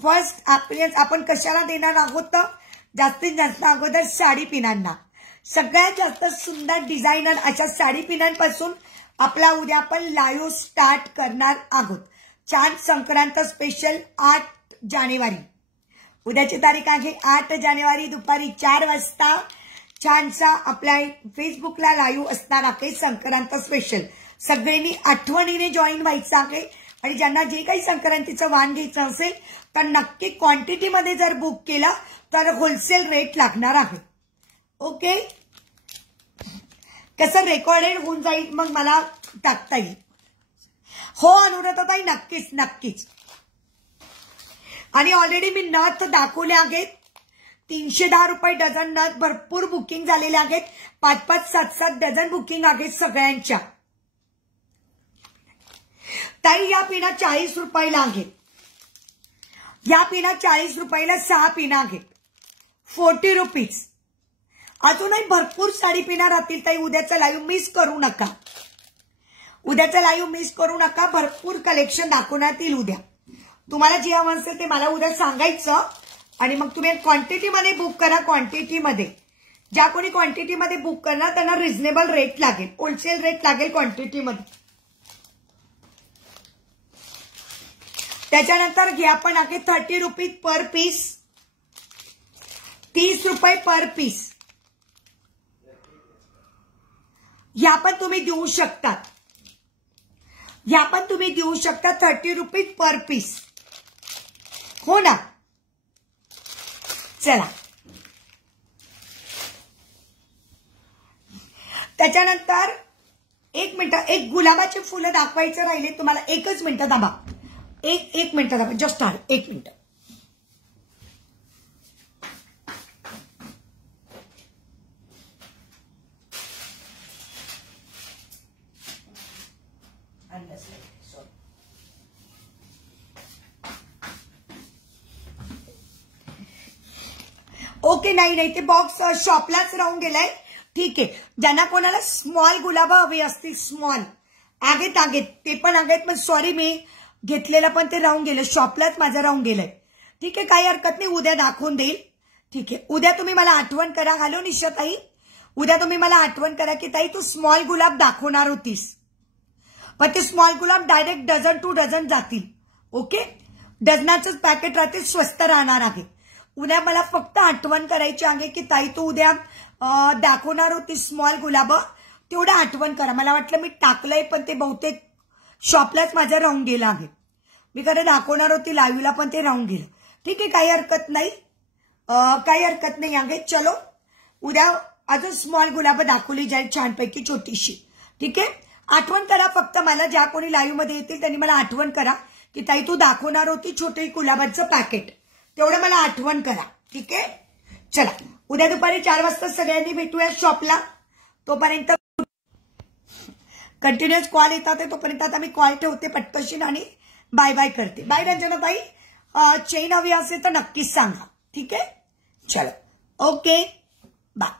फर्स्ट आपण कशाला देणार आहोत, जास्तीत जास्त अगोदर साडी पिनांना. सगळ्यात जास्त सुंदर डिझायनर अशा साडी पिनांपासून आपला उद्या आपण लाईव्ह स्टार्ट करणार आहोत. छान संक्रांत स्पेशल 8 जानेवारी. उद्याची तारीख आहे 8 जानेवारी दुपारी 4 वाजता. छानसा आपल्या फेसबुकला लाईव्ह असणार आहे संक्रांत स्पेशल. सगळ्यांनी आठवणीने जॉईन व्हायचं आहे. आणि ज्यांना जे काही संक्रांतीचं वाण घ्यायचं असेल तर नक्की क्वांटिटीमध्ये जर बुक केला तर होलसेल रेट लागणार आहे. ओके, कसं रेकॉर्डेड होऊन जाईल मग मला टाकता येईल. हो अनुराधाताई, नक्कीच नक्कीच. आणि ऑलरेडी मी नथ दाखवले आहेत. 310 रुपये डझन नथ. भरपूर बुकिंग झालेले आहेत. 5-5, 7-7 डझन बुकिंग आहेत सगळ्यांच्या. ताई या पिना 40 रुपयाला आहेत. या पिना 40 रुपयाला 6 पिना आहेत. 40 रुपीज. अजूनही भरपूर साडी पिना राहतील ताई. उद्याचा लाईव्ह मिस करू नका. उद्याचा लाईव्ह मिस करू नका. भरपूर कलेक्शन दाखवण्यात येईल उद्या. तुम्हाला जे हवं असेल ते मला उद्या सांगायचं आणि मग तुम्ही क्वांटिटीमध्ये बुक करा. क्वांटिटीमध्ये ज्या कोणी क्वांटिटीमध्ये बुक करणार त्यांना रिझनेबल रेट लागेल. होलसेल रेट लागेल क्वांटिटीमध्ये. त्याच्यानंतर घ्या पण आहे 30 रुपीज पर पीस. 30 रुपये पर पीस. ह्या पण तुम्ही देऊ शकतात. ह्या पण तुम्ही देऊ शकता 30 रुपीज पर पीस. हो ना. चला, त्याच्यानंतर 1 मिनिट, एक गुलाबाचे फुलं दाखवायचे राहिले तुम्हाला. 1च मिनिट दाबा. एक मिनिट दाबा. Just 1 minute. ओके, नाही ते बॉक्स शॉपलाच राहून गेलाय. ठीक आहे. ज्यांना कोणाला स्मॉल गुलाब हवे असतील, स्मॉल आहेत ते पण आहेत. पण सॉरी मी घेतलेलं पण ते राहून गेलं. शॉपलाच माझं राहून गेलंय. ठीक आहे, काही हरकत नाही. उद्या दाखवून देईल. ठीक आहे, उद्या तुम्ही मला आठवण करा. हॅलो निशाताई, उद्या तुम्ही मला आठवण करा की ताई तू स्मॉल गुलाब दाखवणार होतीस. पण ते स्मॉल गुलाब डायरेक्ट डझन टू डझन जातील. ओके, डझनाचंच पॅकेट राहते. स्वस्त राहणार आहे. उद्या मला फक्त आठवण करायची आहे की ताई तू उद्या दाखवणार होती स्मॉल गुलाब. तेवढं आठवण करा. मला वाटलं मी टाकलंय पण ते बहुतेक शॉपलाच माझं राहून गेलं आहे. मी खरं दाखवणार होती लाईव्हला पण ते राहून गेलं. ठीक आहे, काही हरकत नाही, काही हरकत नाही आहे. चलो उद्या अजून स्मॉल गुलाब दाखवली जाईल छानपैकी छोटीशी. ठीक आहे, आठवण करा फक्त मला. ज्या कोणी लाईव्ह मध्ये येतील त्यांनी मला आठवण करा की ताई तू दाखवणार होती छोटे गुलाबाचं पॅकेट, तेवढं मला आठवण करा. ठीक आहे, चला उद्या दुपारी 4 वाजता सगळ्यांनी भेटूया शॉपला. तोपर्यंत कंटिन्युअस कॉल येतात, तोपर्यंत आता मी कॉल ठेवते पटकशीन आणि बाय बाय करते. बाय रंजनाताई, चेन हवी असेल तर नक्कीच सांगा. ठीक आहे, चलो ओके बाय.